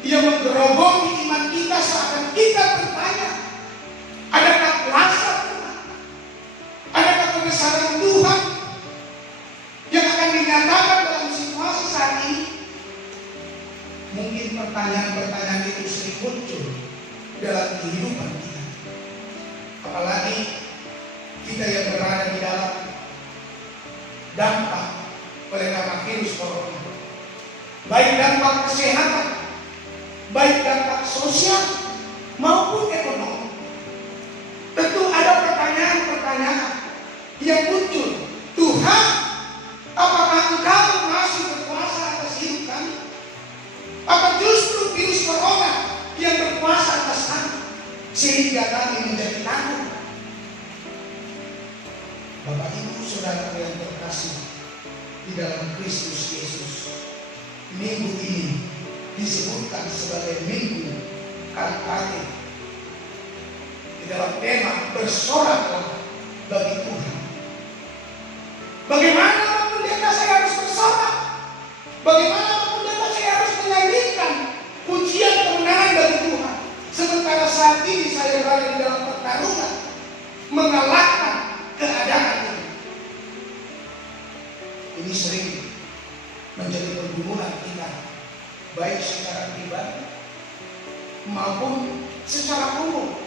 yang menggerogoti iman kita saat kita bertanya, adakah kuasa Tuhan, adakah kebesaran Tuhan yang akan dinyatakan dalam situasi saat ini? Mungkin pertanyaan-pertanyaan itu sering muncul dalam kehidupan kita, apalagi kita yang berada di dalam dampak oleh karena virus corona, baik dampak kesehatan, baik dampak sosial maupun ekonomi. Tentu ada pertanyaan-pertanyaan yang muncul. Tuhan, apakah Engkau masih berkuasa atas hidup kami? Apa justru virus corona yang berkuasa atas kami sehingga kami menjadi takut? Bapak Ibu Saudara yang terkasih di dalam Kristus Yesus, minggu ini disebutkan sebagai minggu Karitatif di dalam tema bersoraklah bagi Tuhan. Bagaimana pendeta saya harus bersorak? Bagaimana pendeta saya harus menyanyikan pujian kemenangan bagi Tuhan, sementara saat ini saya berada di dalam pertarungan mengalahkan keadaan ini? Ini sering menjadi pergumulan kita, baik secara pribadi maupun secara umum.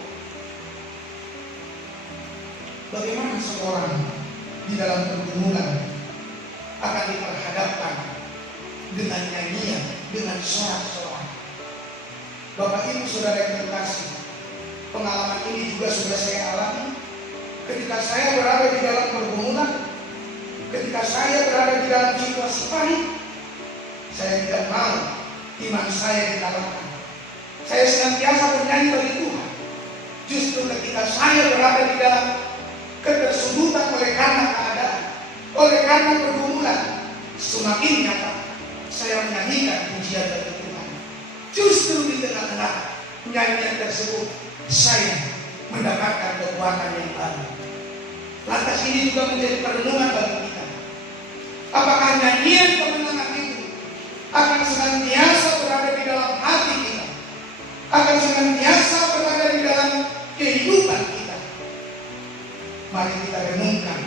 Bagaimana seorang di dalam pergumulan akan diperhadapkan dengan nyanyian, dengan sorak-sorak? Bapak Ibu Saudara yang terkasih, pengalaman ini juga sudah saya alami ketika saya berada di dalam pergumulan, ketika saya berada di dalam situasi pahit, saya tidak mau iman saya dikalahkan. Saya senantiasa bernyanyi bagi Tuhan. Justru ketika saya berada di dalam ketersudutan oleh karena keadaan, oleh karena pergumulan, semakin nyata saya menyanyikan pujian bagi Tuhan. Justru di tengah-tengah nyanyian tersebut, saya mendapatkan kekuatan yang baru. Lantas ini juga menjadi perenungan bagi kita. Apakah nyanyian kemenangan itu akan senantiasa berada di dalam hati kita, akan senantiasa berada di dalam kehidupan kita? Mari kita renungkan,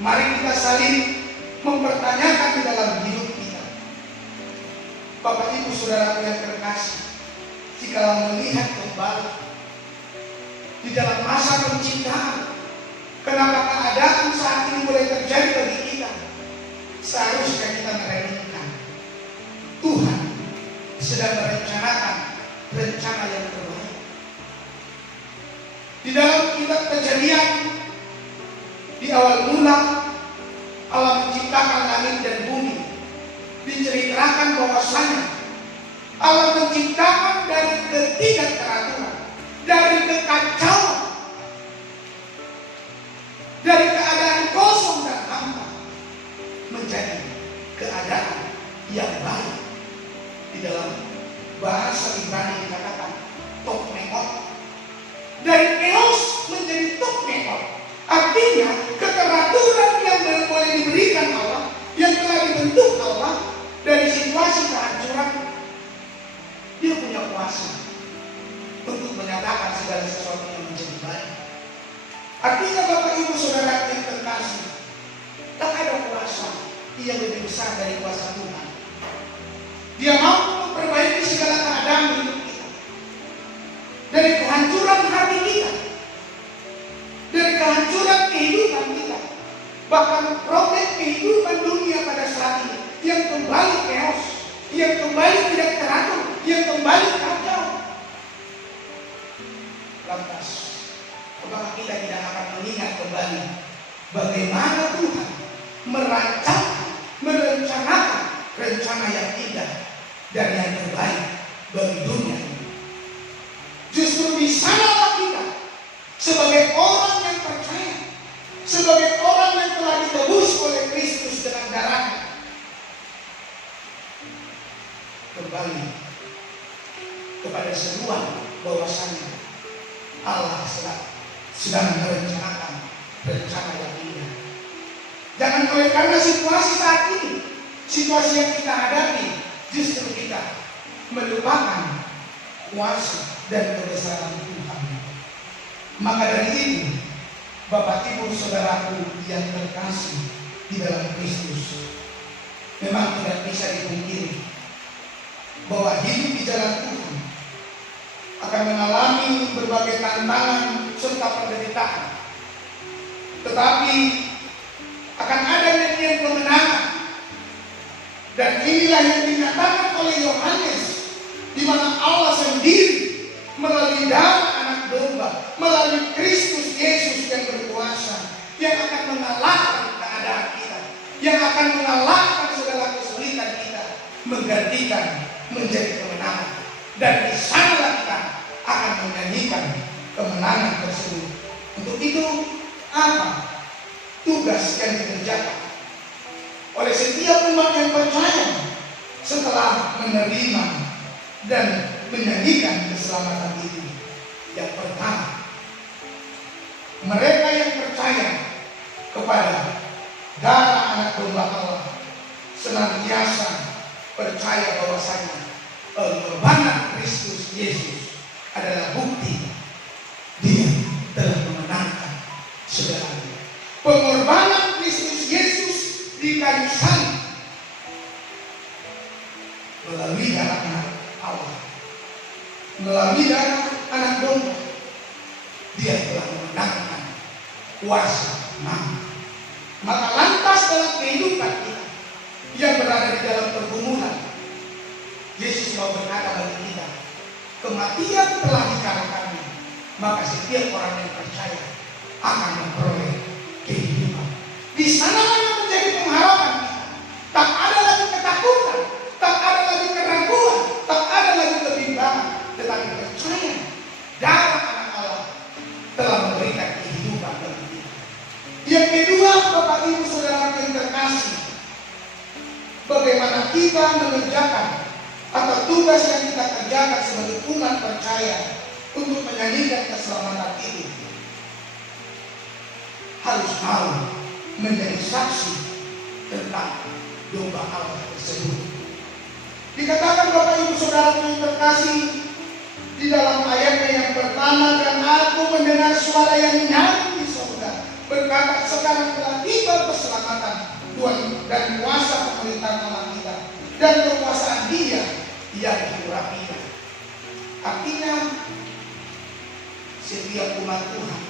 mari kita saling mempertanyakan di dalam hidup kita. Bapak Ibu Saudara yang terkasih, jika melihat kembali di dalam masa penciptaan, kenapa keadaan saat ini boleh terjadi bagi kita? Seharusnya kita merenungkan, Tuhan sedang merencanakan rencana yang terbaik. Di dalam kitab Kejadian, di awal mula Allah menciptakan langit dan bumi, diceritakan bahwasanya Allah menciptakan dari ketidakteraturan, dari kekacauan, dari keadaan kosong dan hampa menjadi keadaan yang baik. Di dalam bahasa Ibrani dikatakan tokmeot. Dari chaos menjadi tokmeot. Artinya keteraturan yang boleh diberikan Allah, yang telah dibentuk Allah dari situasi kehancuran, Dia punya kuasa untuk menyatakan segala sesuatu yang menjadi baik. Artinya Bapak Ibu Saudara yang terkasih, tak ada kuasa yang lebih besar dari kuasa Tuhan. Dia mampu memperbaiki segala keadaan hidup kita, dari kehancuran hati kita, dari kehancuran kehidupan kita, bahkan problem kehidupan dunia pada saat ini yang kembali chaos, yang kembali tidak teratur, yang kembali kacau. Lantas, apakah kita tidak akan mengingat kembali bagaimana Tuhan merencanakan rencana yang indah dan yang terbaik bagi dunia ini? Justru di sanalah kita sebagai orang yang percaya, sebagai orang yang telah ditebus oleh Kristus dengan darahnya, kembali kepada seruan bahwasanya Allah sedang merencanakan rencana yang indah. Jangan oleh karena situasi saat ini, situasi yang kita hadapi, justru kita melupakan kuasa dan kebesaran Tuhan. Maka dari itu, Bapak Ibu Saudaraku yang terkasih di dalam Kristus, memang tidak bisa dipungkiri bahwa hidup di jalan Tuhan akan mengalami berbagai tantangan serta penderitaan. Tetapi akan ada nyanyian kemenangan. Dan inilah yang dinyatakan oleh Yohanes, di mana Allah sendiri melalui darah anak domba, melalui Kristus Yesus yang berkuasa, yang akan mengalahkan keadaan kita, yang akan mengalahkan segala kesulitan kita, menggantikan menjadi kemenangan. Dan di sanalah kita akan menyanyikan kemenangan tersebut. Untuk itu, apa tugas yang dikerjakan oleh setiap umat yang percaya setelah menerima dan menyanyikan keselamatan itu? Yang pertama, mereka yang percaya kepada darah anak domba Allah senantiasa percaya bahwasanya pengorbanan Kristus Yesus adalah bukti Dia telah memenangkan segalanya. Pengorbanan Kristus Yesus di kayu salib melalui darah anak Allah, melalui darah anak domba, Dia telah memenangkan kuasa maut. Maka lantas dalam kehidupan kita yang berada di dalam pergumulan, Yesus mau berkata bagi kita, kematian telah dikalahkannya. Maka setiap orang yang percaya akan memperoleh kehidupan. Di sana yang menjadi pengharapan kita. Tak ada lagi ketakutan, tak ada lagi keraguan, tak ada lagi kebimbangan, tetapi percaya darah anak Allah telah memberikan kehidupan bagi kita. Yang kedua, Bapak Ibu Saudara yang terkasih, bagaimana kita mengerjakan atau tugas yang kita kerjakan sebagai umat percaya untuk menyanyikan keselamatan itu, harus mau menjadi saksi tentang domba Allah tersebut. Dikatakan Bapak Ibu Saudara yang terkasih di dalam ayatnya yang pertama, dan aku mendengar suara yang nyaring di surga berkata, sekarang telah tiba keselamatan Tuhan dan kuasa pemerintahan Allah kita dan kekuasaan Dia yang diurapinya. Artinya setiap umat Tuhan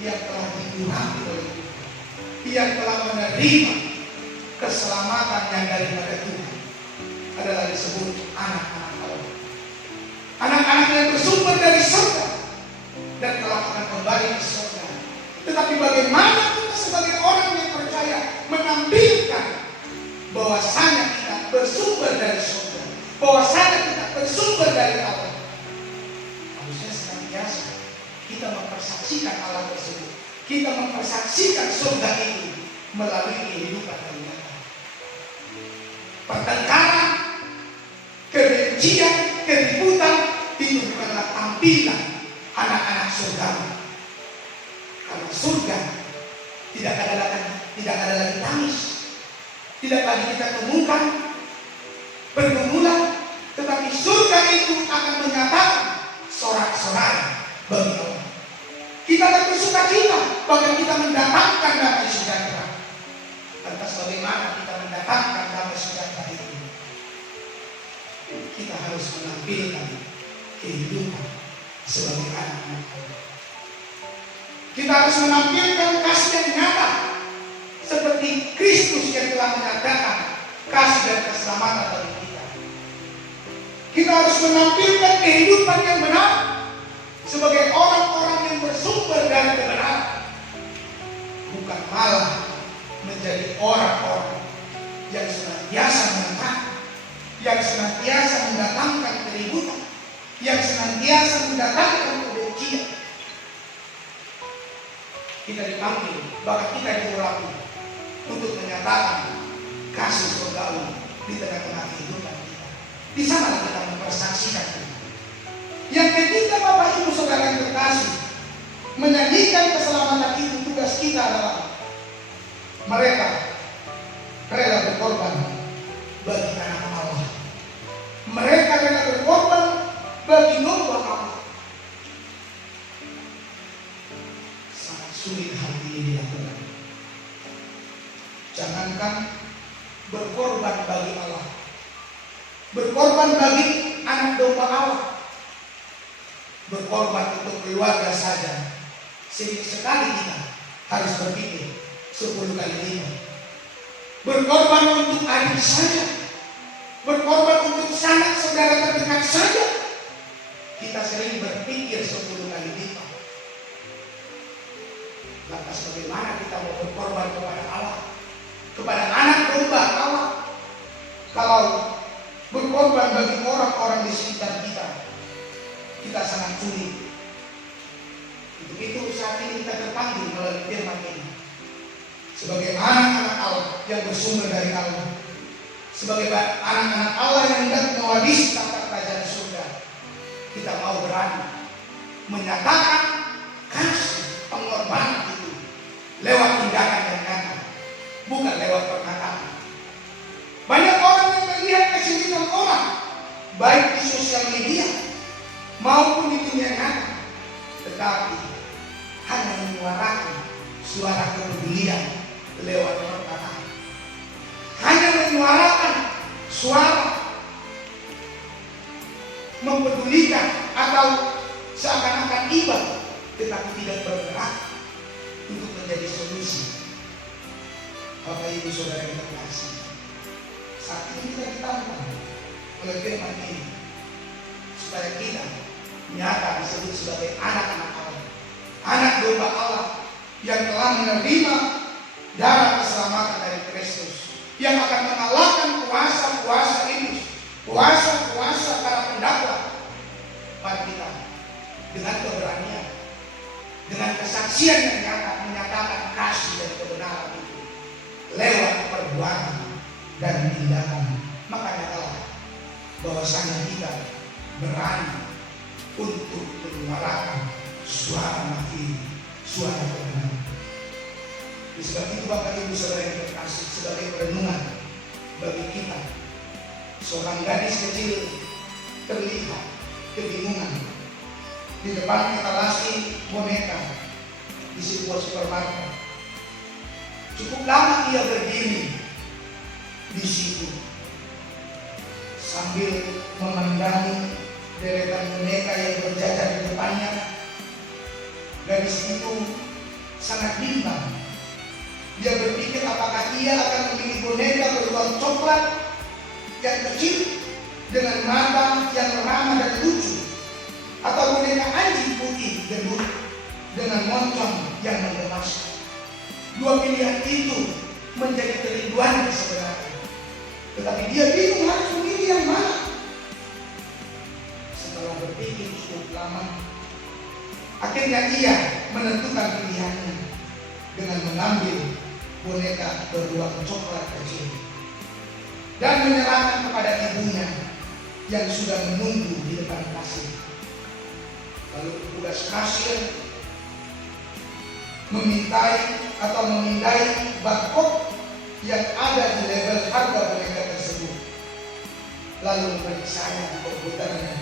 yang telah diurapi oleh Tuhan, yang telah menerima keselamatan yang daripada Tuhan, adalah disebut anak-anak Allah. Anak-anak yang bersumber dari surga dan telah akan kembali ke surga. Tetapi bagaimana kita sebagai orang yang percaya menampilkan bahwasanya kita bersumber dari surga, bahwasanya kita bersumber dari Allah? Harusnya senantiasa kita mempersaksikan Allah tersebut, kita mempersaksikan surga itu melalui kehidupan yang nyata. Pertengkaran, kebencian, keributan itu bukanlah tampilan anak-anak surga. Karena surga tidak ada lagi tangis, tidak lagi kita temukan pergumulan, tetapi surga itu akan menyatakan sorak-sorai bagi Allah. Kita akan bersuka cita, bahkan kita mendatangkan damai sejahtera. Lantas bagaimana kita mendatangkan damai sejahtera itu? Kita harus menampilkan kehidupan sebagai anak-anak Allah. Kita harus menampilkan kasih yang nyata, seperti Kristus yang telah menyatakan kasih dan keselamatan bagi kita. Kita harus menampilkan kehidupan yang benar sebagai orang-orang yang bersumber dari kebenaran, bukan malah menjadi orang-orang yang senantiasa menekan, yang senantiasa mendatangkan keributan, yang senantiasa mendatangkan kebencian. Kita dipanggil, bahkan kita diurapi untuk menyatakan kasih surgawi di tengah-tengah kehidupan kita. Di sana kita mempersaksikan itu. Yang ketiga, Bapak Ibu Saudara yang terkasih, menyanyikan keselamatan itu, tugas kita adalah mereka rela berkorban bagi anak Allah. Mereka rela berkorban bagi domba Allah. Sangat sulit hal ini dilakukan. Jangankan berkorban bagi Allah, berkorban bagi anak domba Allah, berkorban untuk keluarga saja, sekali kita harus berpikir 10 kali lipat. Berkorban untuk adik saja, berkorban untuk sanak saudara terdekat saja, kita sering berpikir 10 kali lipat. Lantas bagaimana kita mau berkorban kepada Allah, kepada anak domba Allah, kalau berkorban bagi orang-orang di sekitar kita, kita sangat sulit. Untuk itu saat ini kita terpanggil melalui firman ini, sebagai anak-anak Allah yang bersumber dari Allah, sebagai anak-anak Allah yang hendak mewarisi tahta kerajaan surga, kita mau berani menyatakan kasih pengorbanan itu lewat tindakan yang nyata, bukan lewat perkataan. Banyak orang yang melihat kesulitan orang, baik di sosial media maupun di dunia nyata, tetapi hanya menyuarakan suara kepedulian lewat perkataan, hanya menyuarakan suara mempedulikan atau seakan-akan iba, tetapi tidak bergerak untuk menjadi solusi. Bapak Ibu Saudara yang terkasih, saat ini kita ditantang oleh firman ini supaya kita nyata disebut sebagai anak-anak Allah, anak domba Allah yang telah menerima darah keselamatan dari Kristus, yang akan mengalahkan kuasa-kuasa iblis, kuasa-kuasa para pendakwa. Mari kita dengan keberanian, dengan kesaksian yang nyata menyatakan kasih dan kebenaran itu lewat perbuatan dan tindakan. Makanya Allah bahwasanya kita berani untuk menyuarakan suara mati, suara kebenaran. Sebab itu Bapak Ibu Saudara yang terkasih, sebagai perenungan bagi kita, seorang gadis kecil terlihat kebingungan di depan etalase boneka di sebuah supermarket. Cukup lama ia berdiri di situ sambil memandangi deretan boneka yang berjajar di depannya. Gadis itu sangat bimbang. Dia berpikir apakah ia akan memilih boneka berwarna coklat yang kecil dengan mata yang ramah dan lucu, atau boneka anjing putih gendut dengan moncong yang menggemaskan. Dua pilihan itu menjadi kerinduan sebenarnya, tetapi dia bingung harus memilih yang mana. Setelah berpikir cukup lama, akhirnya ia menentukan pilihannya dengan mengambil boneka berwarna coklat kecil dan menyerahkan kepada ibunya yang sudah menunggu di depan kasir. Lalu petugas kasir memindai barcode yang ada di label harga boneka tersebut, lalu memeriksanya di komputernya.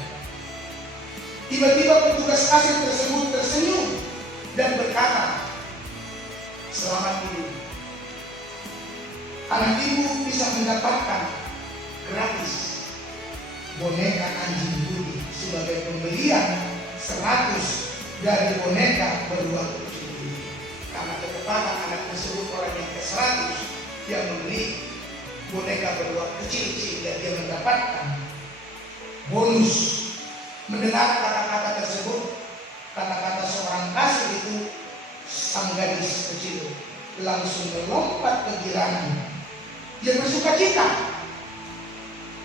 Tiba-tiba petugas kasir tersebut tersenyum dan berkata, "Selamat ibu. Anak ibu bisa mendapatkan gratis boneka anjing putih sebagai pembelian 100 dari boneka berwarna kecil ini." Karena ketepatan anak tersebut orang yang ke-100 yang membeli boneka berwarna kecil-kecil, dan dia mendapatkan bonus. Mendengar kata-kata tersebut, kata-kata seorang kasir itu, sang gadis kecil langsung melompat kegirangan. Dia bersuka cita.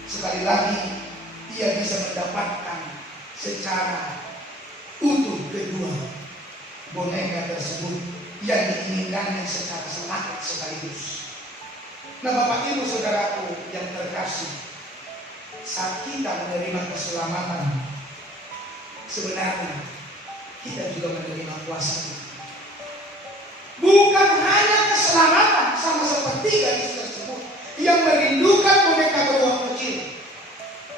Sekali lagi ia bisa mendapatkan secara utuh kedua boneka tersebut yang diinginkannya secara semangat sekaligus. Nah, Bapak Ibu Saudaraku yang terkasih, saat kita menerima keselamatan, sebenarnya kita juga menerima kuasa Tuhan. Bukan hanya keselamatan, sama seperti gadis tersebut yang merindukan boneka berwarna kecil.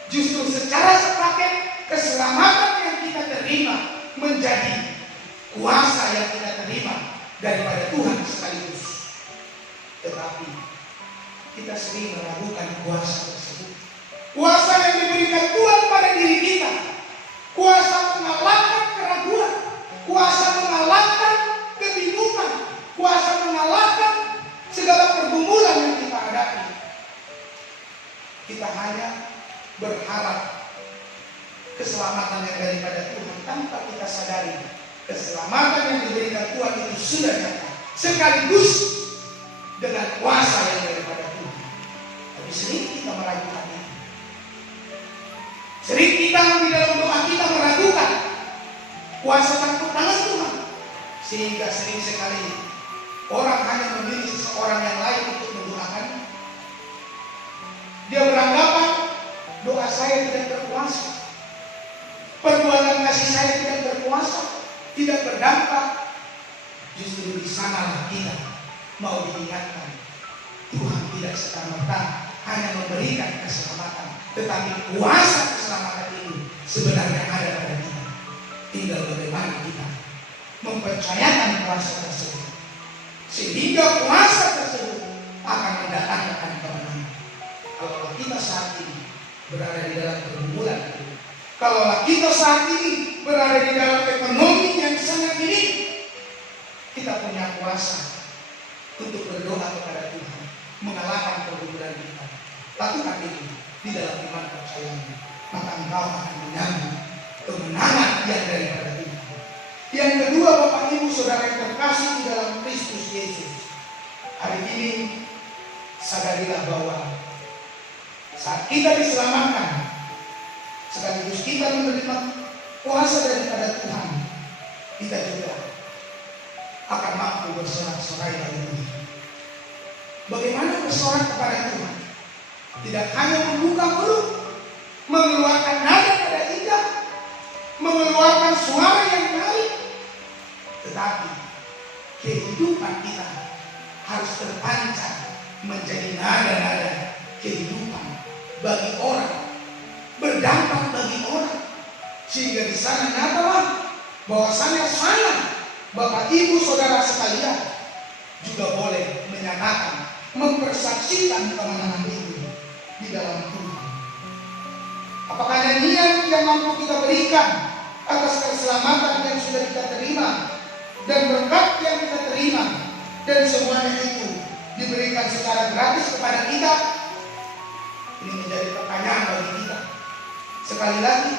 Justru secara sepaket keselamatan yang kita terima menjadi kuasa yang kita terima daripada Tuhan sekaligus. Tetapi kita sering meragukan kuasa tersebut. Kuasa yang diberikan Tuhan pada diri kita, kuasa mengalahkan keraguan, kuasa mengalahkan kebingungan, kuasa mengalahkan segala pergumulan yang kita hadapi. Kita hanya berharap keselamatan yang daripada Tuhan tanpa kita sadari keselamatan yang diberikan Tuhan itu sudah nyata, sekaligus dengan kuasa yang daripada Tuhan. Tapi sering kita meragukannya. Sering kita di dalam doa kita meragukan kuasa campur tangan Tuhan, sehingga sering sekali orang hanya memilih seseorang yang lain untuk mendoakan. Dia beranggapan doa saya tidak berkuasa, perbuatan kasih saya tidak berkuasa, tidak berdampak. Justru di sana kita mau diingatkan, Tuhan tidak serta-merta hanya memberikan keselamatan, tetapi kuasa keselamatan itu sebenarnya ada pada kita. Tinggal bagaimana kita mempercayakan kuasa tersebut, sehingga kuasa tersebut akan mendatangkan kemenangan. Kalau kita saat ini berada di dalam pergumulan, kalau kita saat ini berada di dalam ekonomi yang sangat minim, kita punya kuasa untuk berdoa kepada Tuhan, mengalahkan pergumulan kita. Lakukan itu di dalam iman percayamu, maka engkau akan menyambut kemenangan yang daripada Tuhan, Yang kedua, Bapak Ibu Saudara yang terkasih di dalam Kristus Yesus, hari ini sadarilah bahwa saat kita diselamatkan, sekaligus kita menerima kuasa daripada Tuhan, kita juga akan mampu bersorak-sorai bagi Tuhan. Bagaimana bersorak kepada Tuhan? Tidak hanya membuka mulut, mengeluarkan nada-nada indah, mengeluarkan suara yang baik, tetapi kehidupan kita harus terpancar menjadi nada-nada kehidupan bagi orang, berdampak bagi orang, sehingga di sana nyatalah bahwasanya saya, Bapak Ibu Saudara sekalian, juga boleh menyatakan, mempersaksikan kemenangan itu di dalam Tuhan. Apakah nyanyian yang mampu kita berikan atas keselamatan yang sudah kita terima dan berkat yang kita terima, dan semuanya itu diberikan secara gratis kepada kita? Ini menjadi pertanyaan bagi kita. Sekali lagi,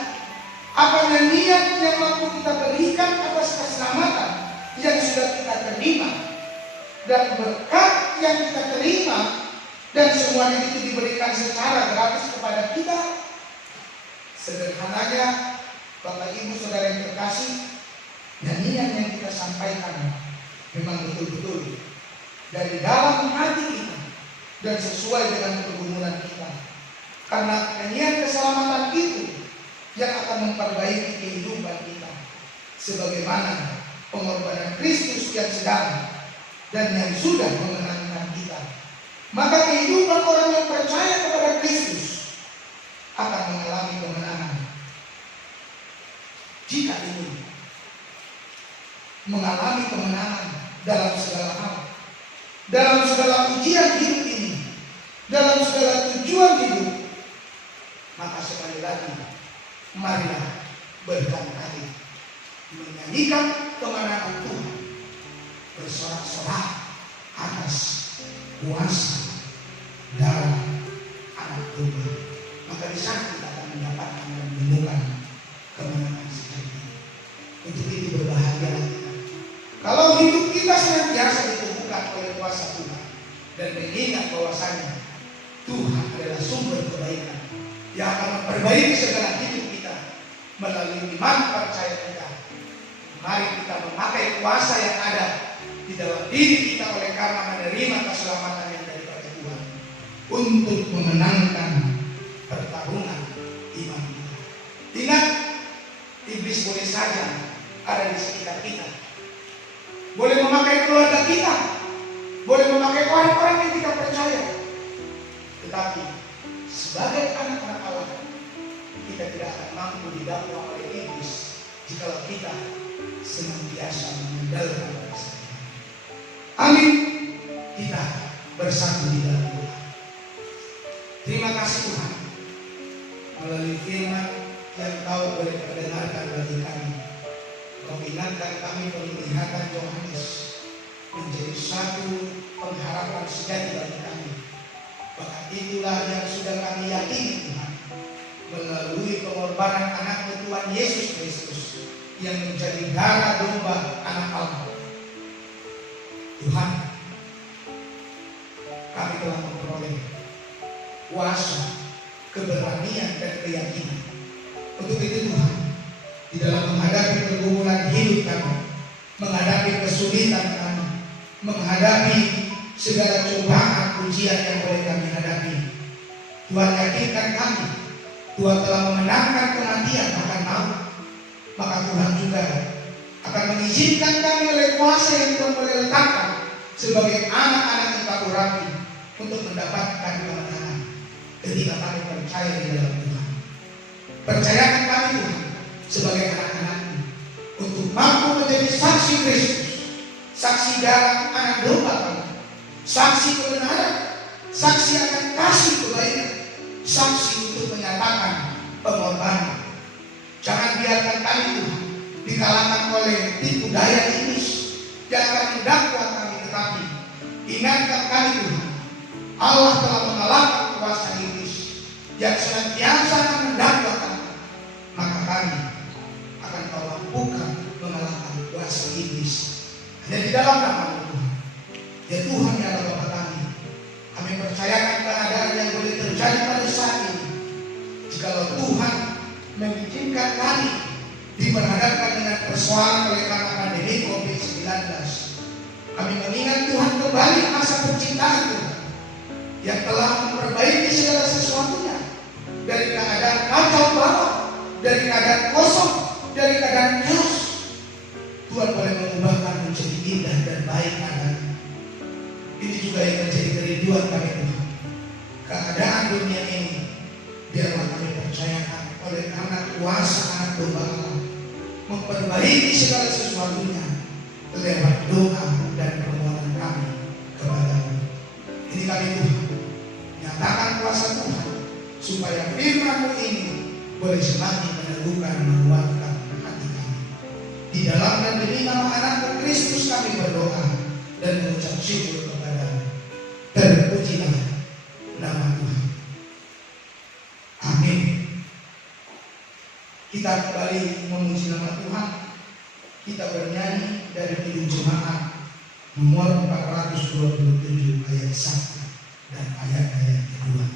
apa nyanyian yang mampu kita berikan atas keselamatan yang sudah kita terima dan berkat yang kita terima, dan semuanya itu diberikan secara gratis kepada kita? Sederhananya, Bapak Ibu Saudara yang terkasih, nyanyian yang kita sampaikan memang betul-betul dari dalam hati kita dan sesuai dengan pergumulan kita. Karena nyanyian keselamatan itu yang akan memperbaiki kehidupan kita, sebagaimana pengorbanan Kristus yang sedang dan yang sudah memenangkan kita. Maka kehidupan orang yang percaya kepada Kristus akan mengalami kemenangan. Jika ini mengalami kemenangan dalam segala hal, dalam segala ujian hidup ini, dalam segala tujuan hidup, maka sekali lagi, marilah berkali-kali menyanyikan kemenangan Tuhan, bersorak-sorak atas kuasa dalam Anak Domba. Maka di sana kita akan mendapatkan dan menemukan kemenangan sejati. Untuk itu berbahagialah kita kalau hidup kita senantiasa diteguhkan oleh kuasa Tuhan, dan mengingat bahwasanya Tuhan adalah sumber kebaikan yang akan memperbaiki segala hidup kita melalui iman percaya kita. Mari kita memakai kuasa yang ada di dalam diri kita oleh karena menerima keselamatan yang daripada Tuhan untuk memenangkan pertarungan iman kita. Ingat, iblis boleh saja ada di sekitar kita, boleh memakai keluarga kita, boleh memakai orang-orang yang kita percaya, tetapi sebagai anak-anak Allah, kita tidak akan mampu didakwa oleh iblis jika kita senantiasa mengandalkan kasih. Amin. Kita bersatu di dalam Tuhan. Terima kasih Tuhan melalui firman yang Kau boleh perdengarkan bagi kami. Kau ingatkan kami penglihatan Yohanes menjadi satu pengharapan sejati bagi kami. Bahkan itulah yang sudah kami yakini Tuhan, melalui pengorbanan anak Tuhan Yesus Kristus yang menjadi darah domba anak Allah. Tuhan, kami telah memperoleh kuasa, keberanian dan keyakinan. Untuk itu Tuhan, di dalam menghadapi pergumulan hidup kami, menghadapi kesulitan kami, menghadapi segala cobaan ujian yang boleh kami hadapi, Tuhan yakinkan kami, Tuhan telah memenangkan kematian bahkan maut. Maka Tuhan juga akan mengizinkan kami oleh kuasa yang Tuhan boleh letakkan sebagai anak-anak yang Kau urapi untuk mendapatkan kemenangan ketika kami percaya di dalam Tuhan. Percayakan kami Tuhan sebagai anak-anak-Mu untuk mampu menjadi saksi Kristus, saksi darah anak domba kami, saksi kebenaran, saksi akan kasih kebaikan, saksi untuk menyatakan pengorbanan. Jangan biarkan kami Tuhan dikalahkan oleh tipu daya iblis yang akan mendakwa kami, tetapi ingatkan kami Tuhan, Allah telah mengalahkan kuasa iblis yang senantiasa akan mendakwa kami. Maka kami akan Kau mampukan mengalahkan Dan di dalam nama Tuhan, ya Tuhan yang adalah Bapa kami percayakan keadaan yang boleh terjadi pada saat ini. Jikalau Tuhan mengizinkan kami diperhadapkan dengan persoalan oleh karena pandemi COVID-19, kami mengingat Tuhan kembali masa percintaan Tuhan yang telah memperbaiki segala sesuatunya dari keadaan kacau balau, dari keadaan kosong, dari keadaan chaos. Tuhan boleh mengubahkan menjadi indah dan baik keadaan. Ini juga yang menjadi kerinduan kami Tuhan. Keadaan dunia ini biarlah kami percayakan oleh karena kuasa Anak Domba Allah memperbaiki segala sesuatunya lewat doa dan permohonan kami kepada-Mu. Ini kami Tuhan, nyatakan kuasa Tuhan supaya firman-Mu ini boleh semakin meneguhkan, menguatkan hati kami. Di dalam dan demi nama Anak Kristus kami berdoa dan mengucap syukur kepada-Mu. Terpujilah nama Tuhan. Amin. Kita kembali memuji nama Tuhan. Kita bernyanyi dari Kidung Jemaat nomor 427 ayat 1 dan ayat-ayat kedua.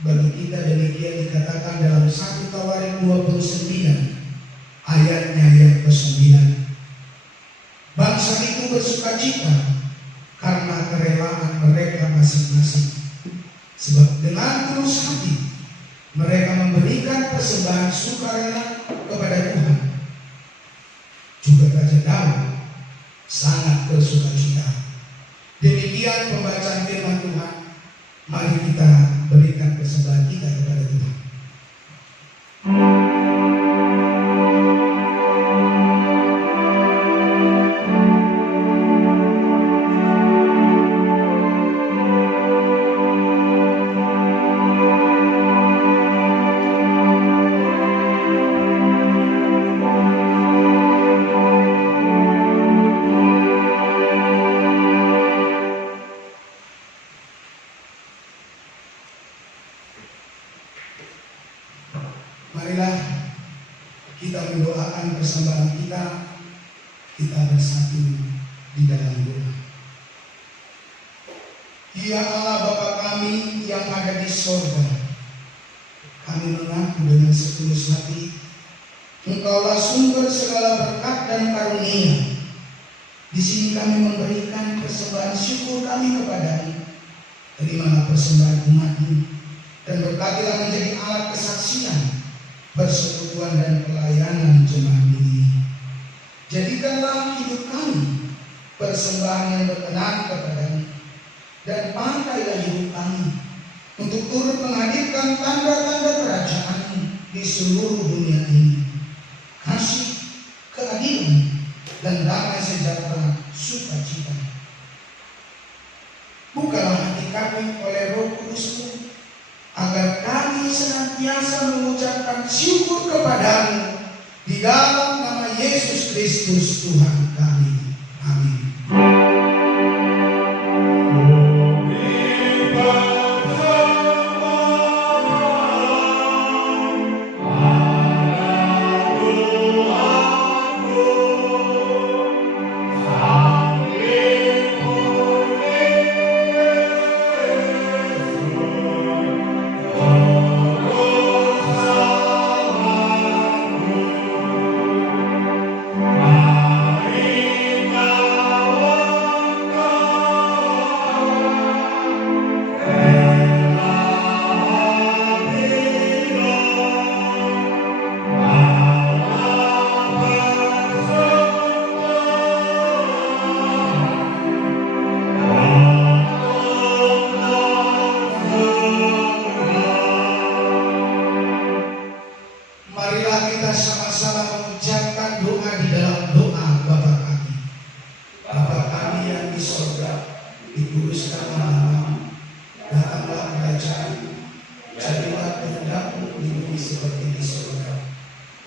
bagi kita demikian dikatakan dalam 1 Tawarik 29 ayatnya yang ke-9. Bangsa itu bersukacita karena kerelaan mereka masing-masing, sebab dengan tulus hati mereka memberikan persembahan sukarela kepada Tuhan juga Raja Daud sangat bersukacita. Demikian pembacaan firman Tuhan. Mari kita berikan persembahan kita kepada Tuhan. Marilah kita mendoakan persembahan kita. Kita bersatu di dalam doa. Ya Allah Bapa kami yang ada di sorga, kami mengaku dengan setulus hati Engkaulah sumber segala berkat dan karunia. Di sini kami memberikan persembahan syukur kami kepadamu. Terimalah persembahan umat-Mu dan berkatilah menjadi alat kesaksian, persekutuan dan pelayanan jemaat ini. Jadikanlah hidup kami persembahan yang berkenan kepadamu, dan pakailah hidup kami untuk turut menghadirkan tanda-tanda kerajaan-Mu di seluruh dunia ini. Kasih, keadilan, dan damai sejahtera sukacita. Bukalah hati kami oleh Roh Kudus-Mu, agar kami senantiasa mengucapkan syukur kepadamu di dalam nama Yesus Kristus Tuhan kami. Amin. Marilah kita sama-sama mengucapkan doa di dalam doa Bapa kami. Bapa kami yang di sorga, dikuduskan namamu, datanglah kerajaan-Mu, jadilah kehendak-Mu di bumi seperti di sorga.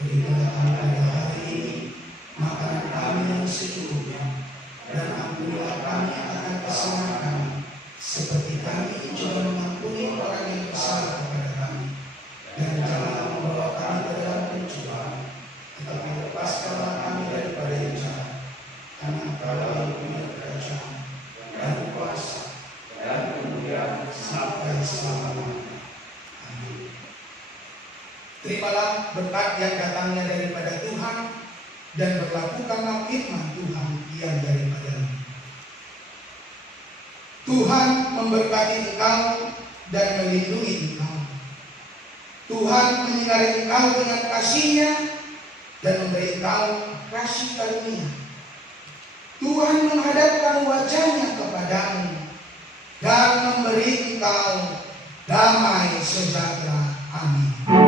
Berikanlah kami pada hari ini makanan kami yang secukupnya, dan ampunilah kami akan kesalahan kami, seperti kami juga mengampuni orang yang bersalah kepada kami. Dan janganlah membawa kami ke dalam pencobaan, tetapi lepaskanlah kami daripada yang jahat. Karena Engkaulah yang punya kerajaan dan kuasa dan kemuliaan sampai selama-lamanya. Amin. Terimalah berkat yang datangnya daripada Tuhan, dan berlakukanlah firman Tuhan yang daripada-Mu. Tuhan memberkati engkau dan melindungi engkau. Tuhan menyinari engkau dengan kasih-Nya dan memberi engkau kasih karunia. Tuhan menghadapkan wajah-Nya kepadamu dan memberi engkau damai sejahtera. Amin.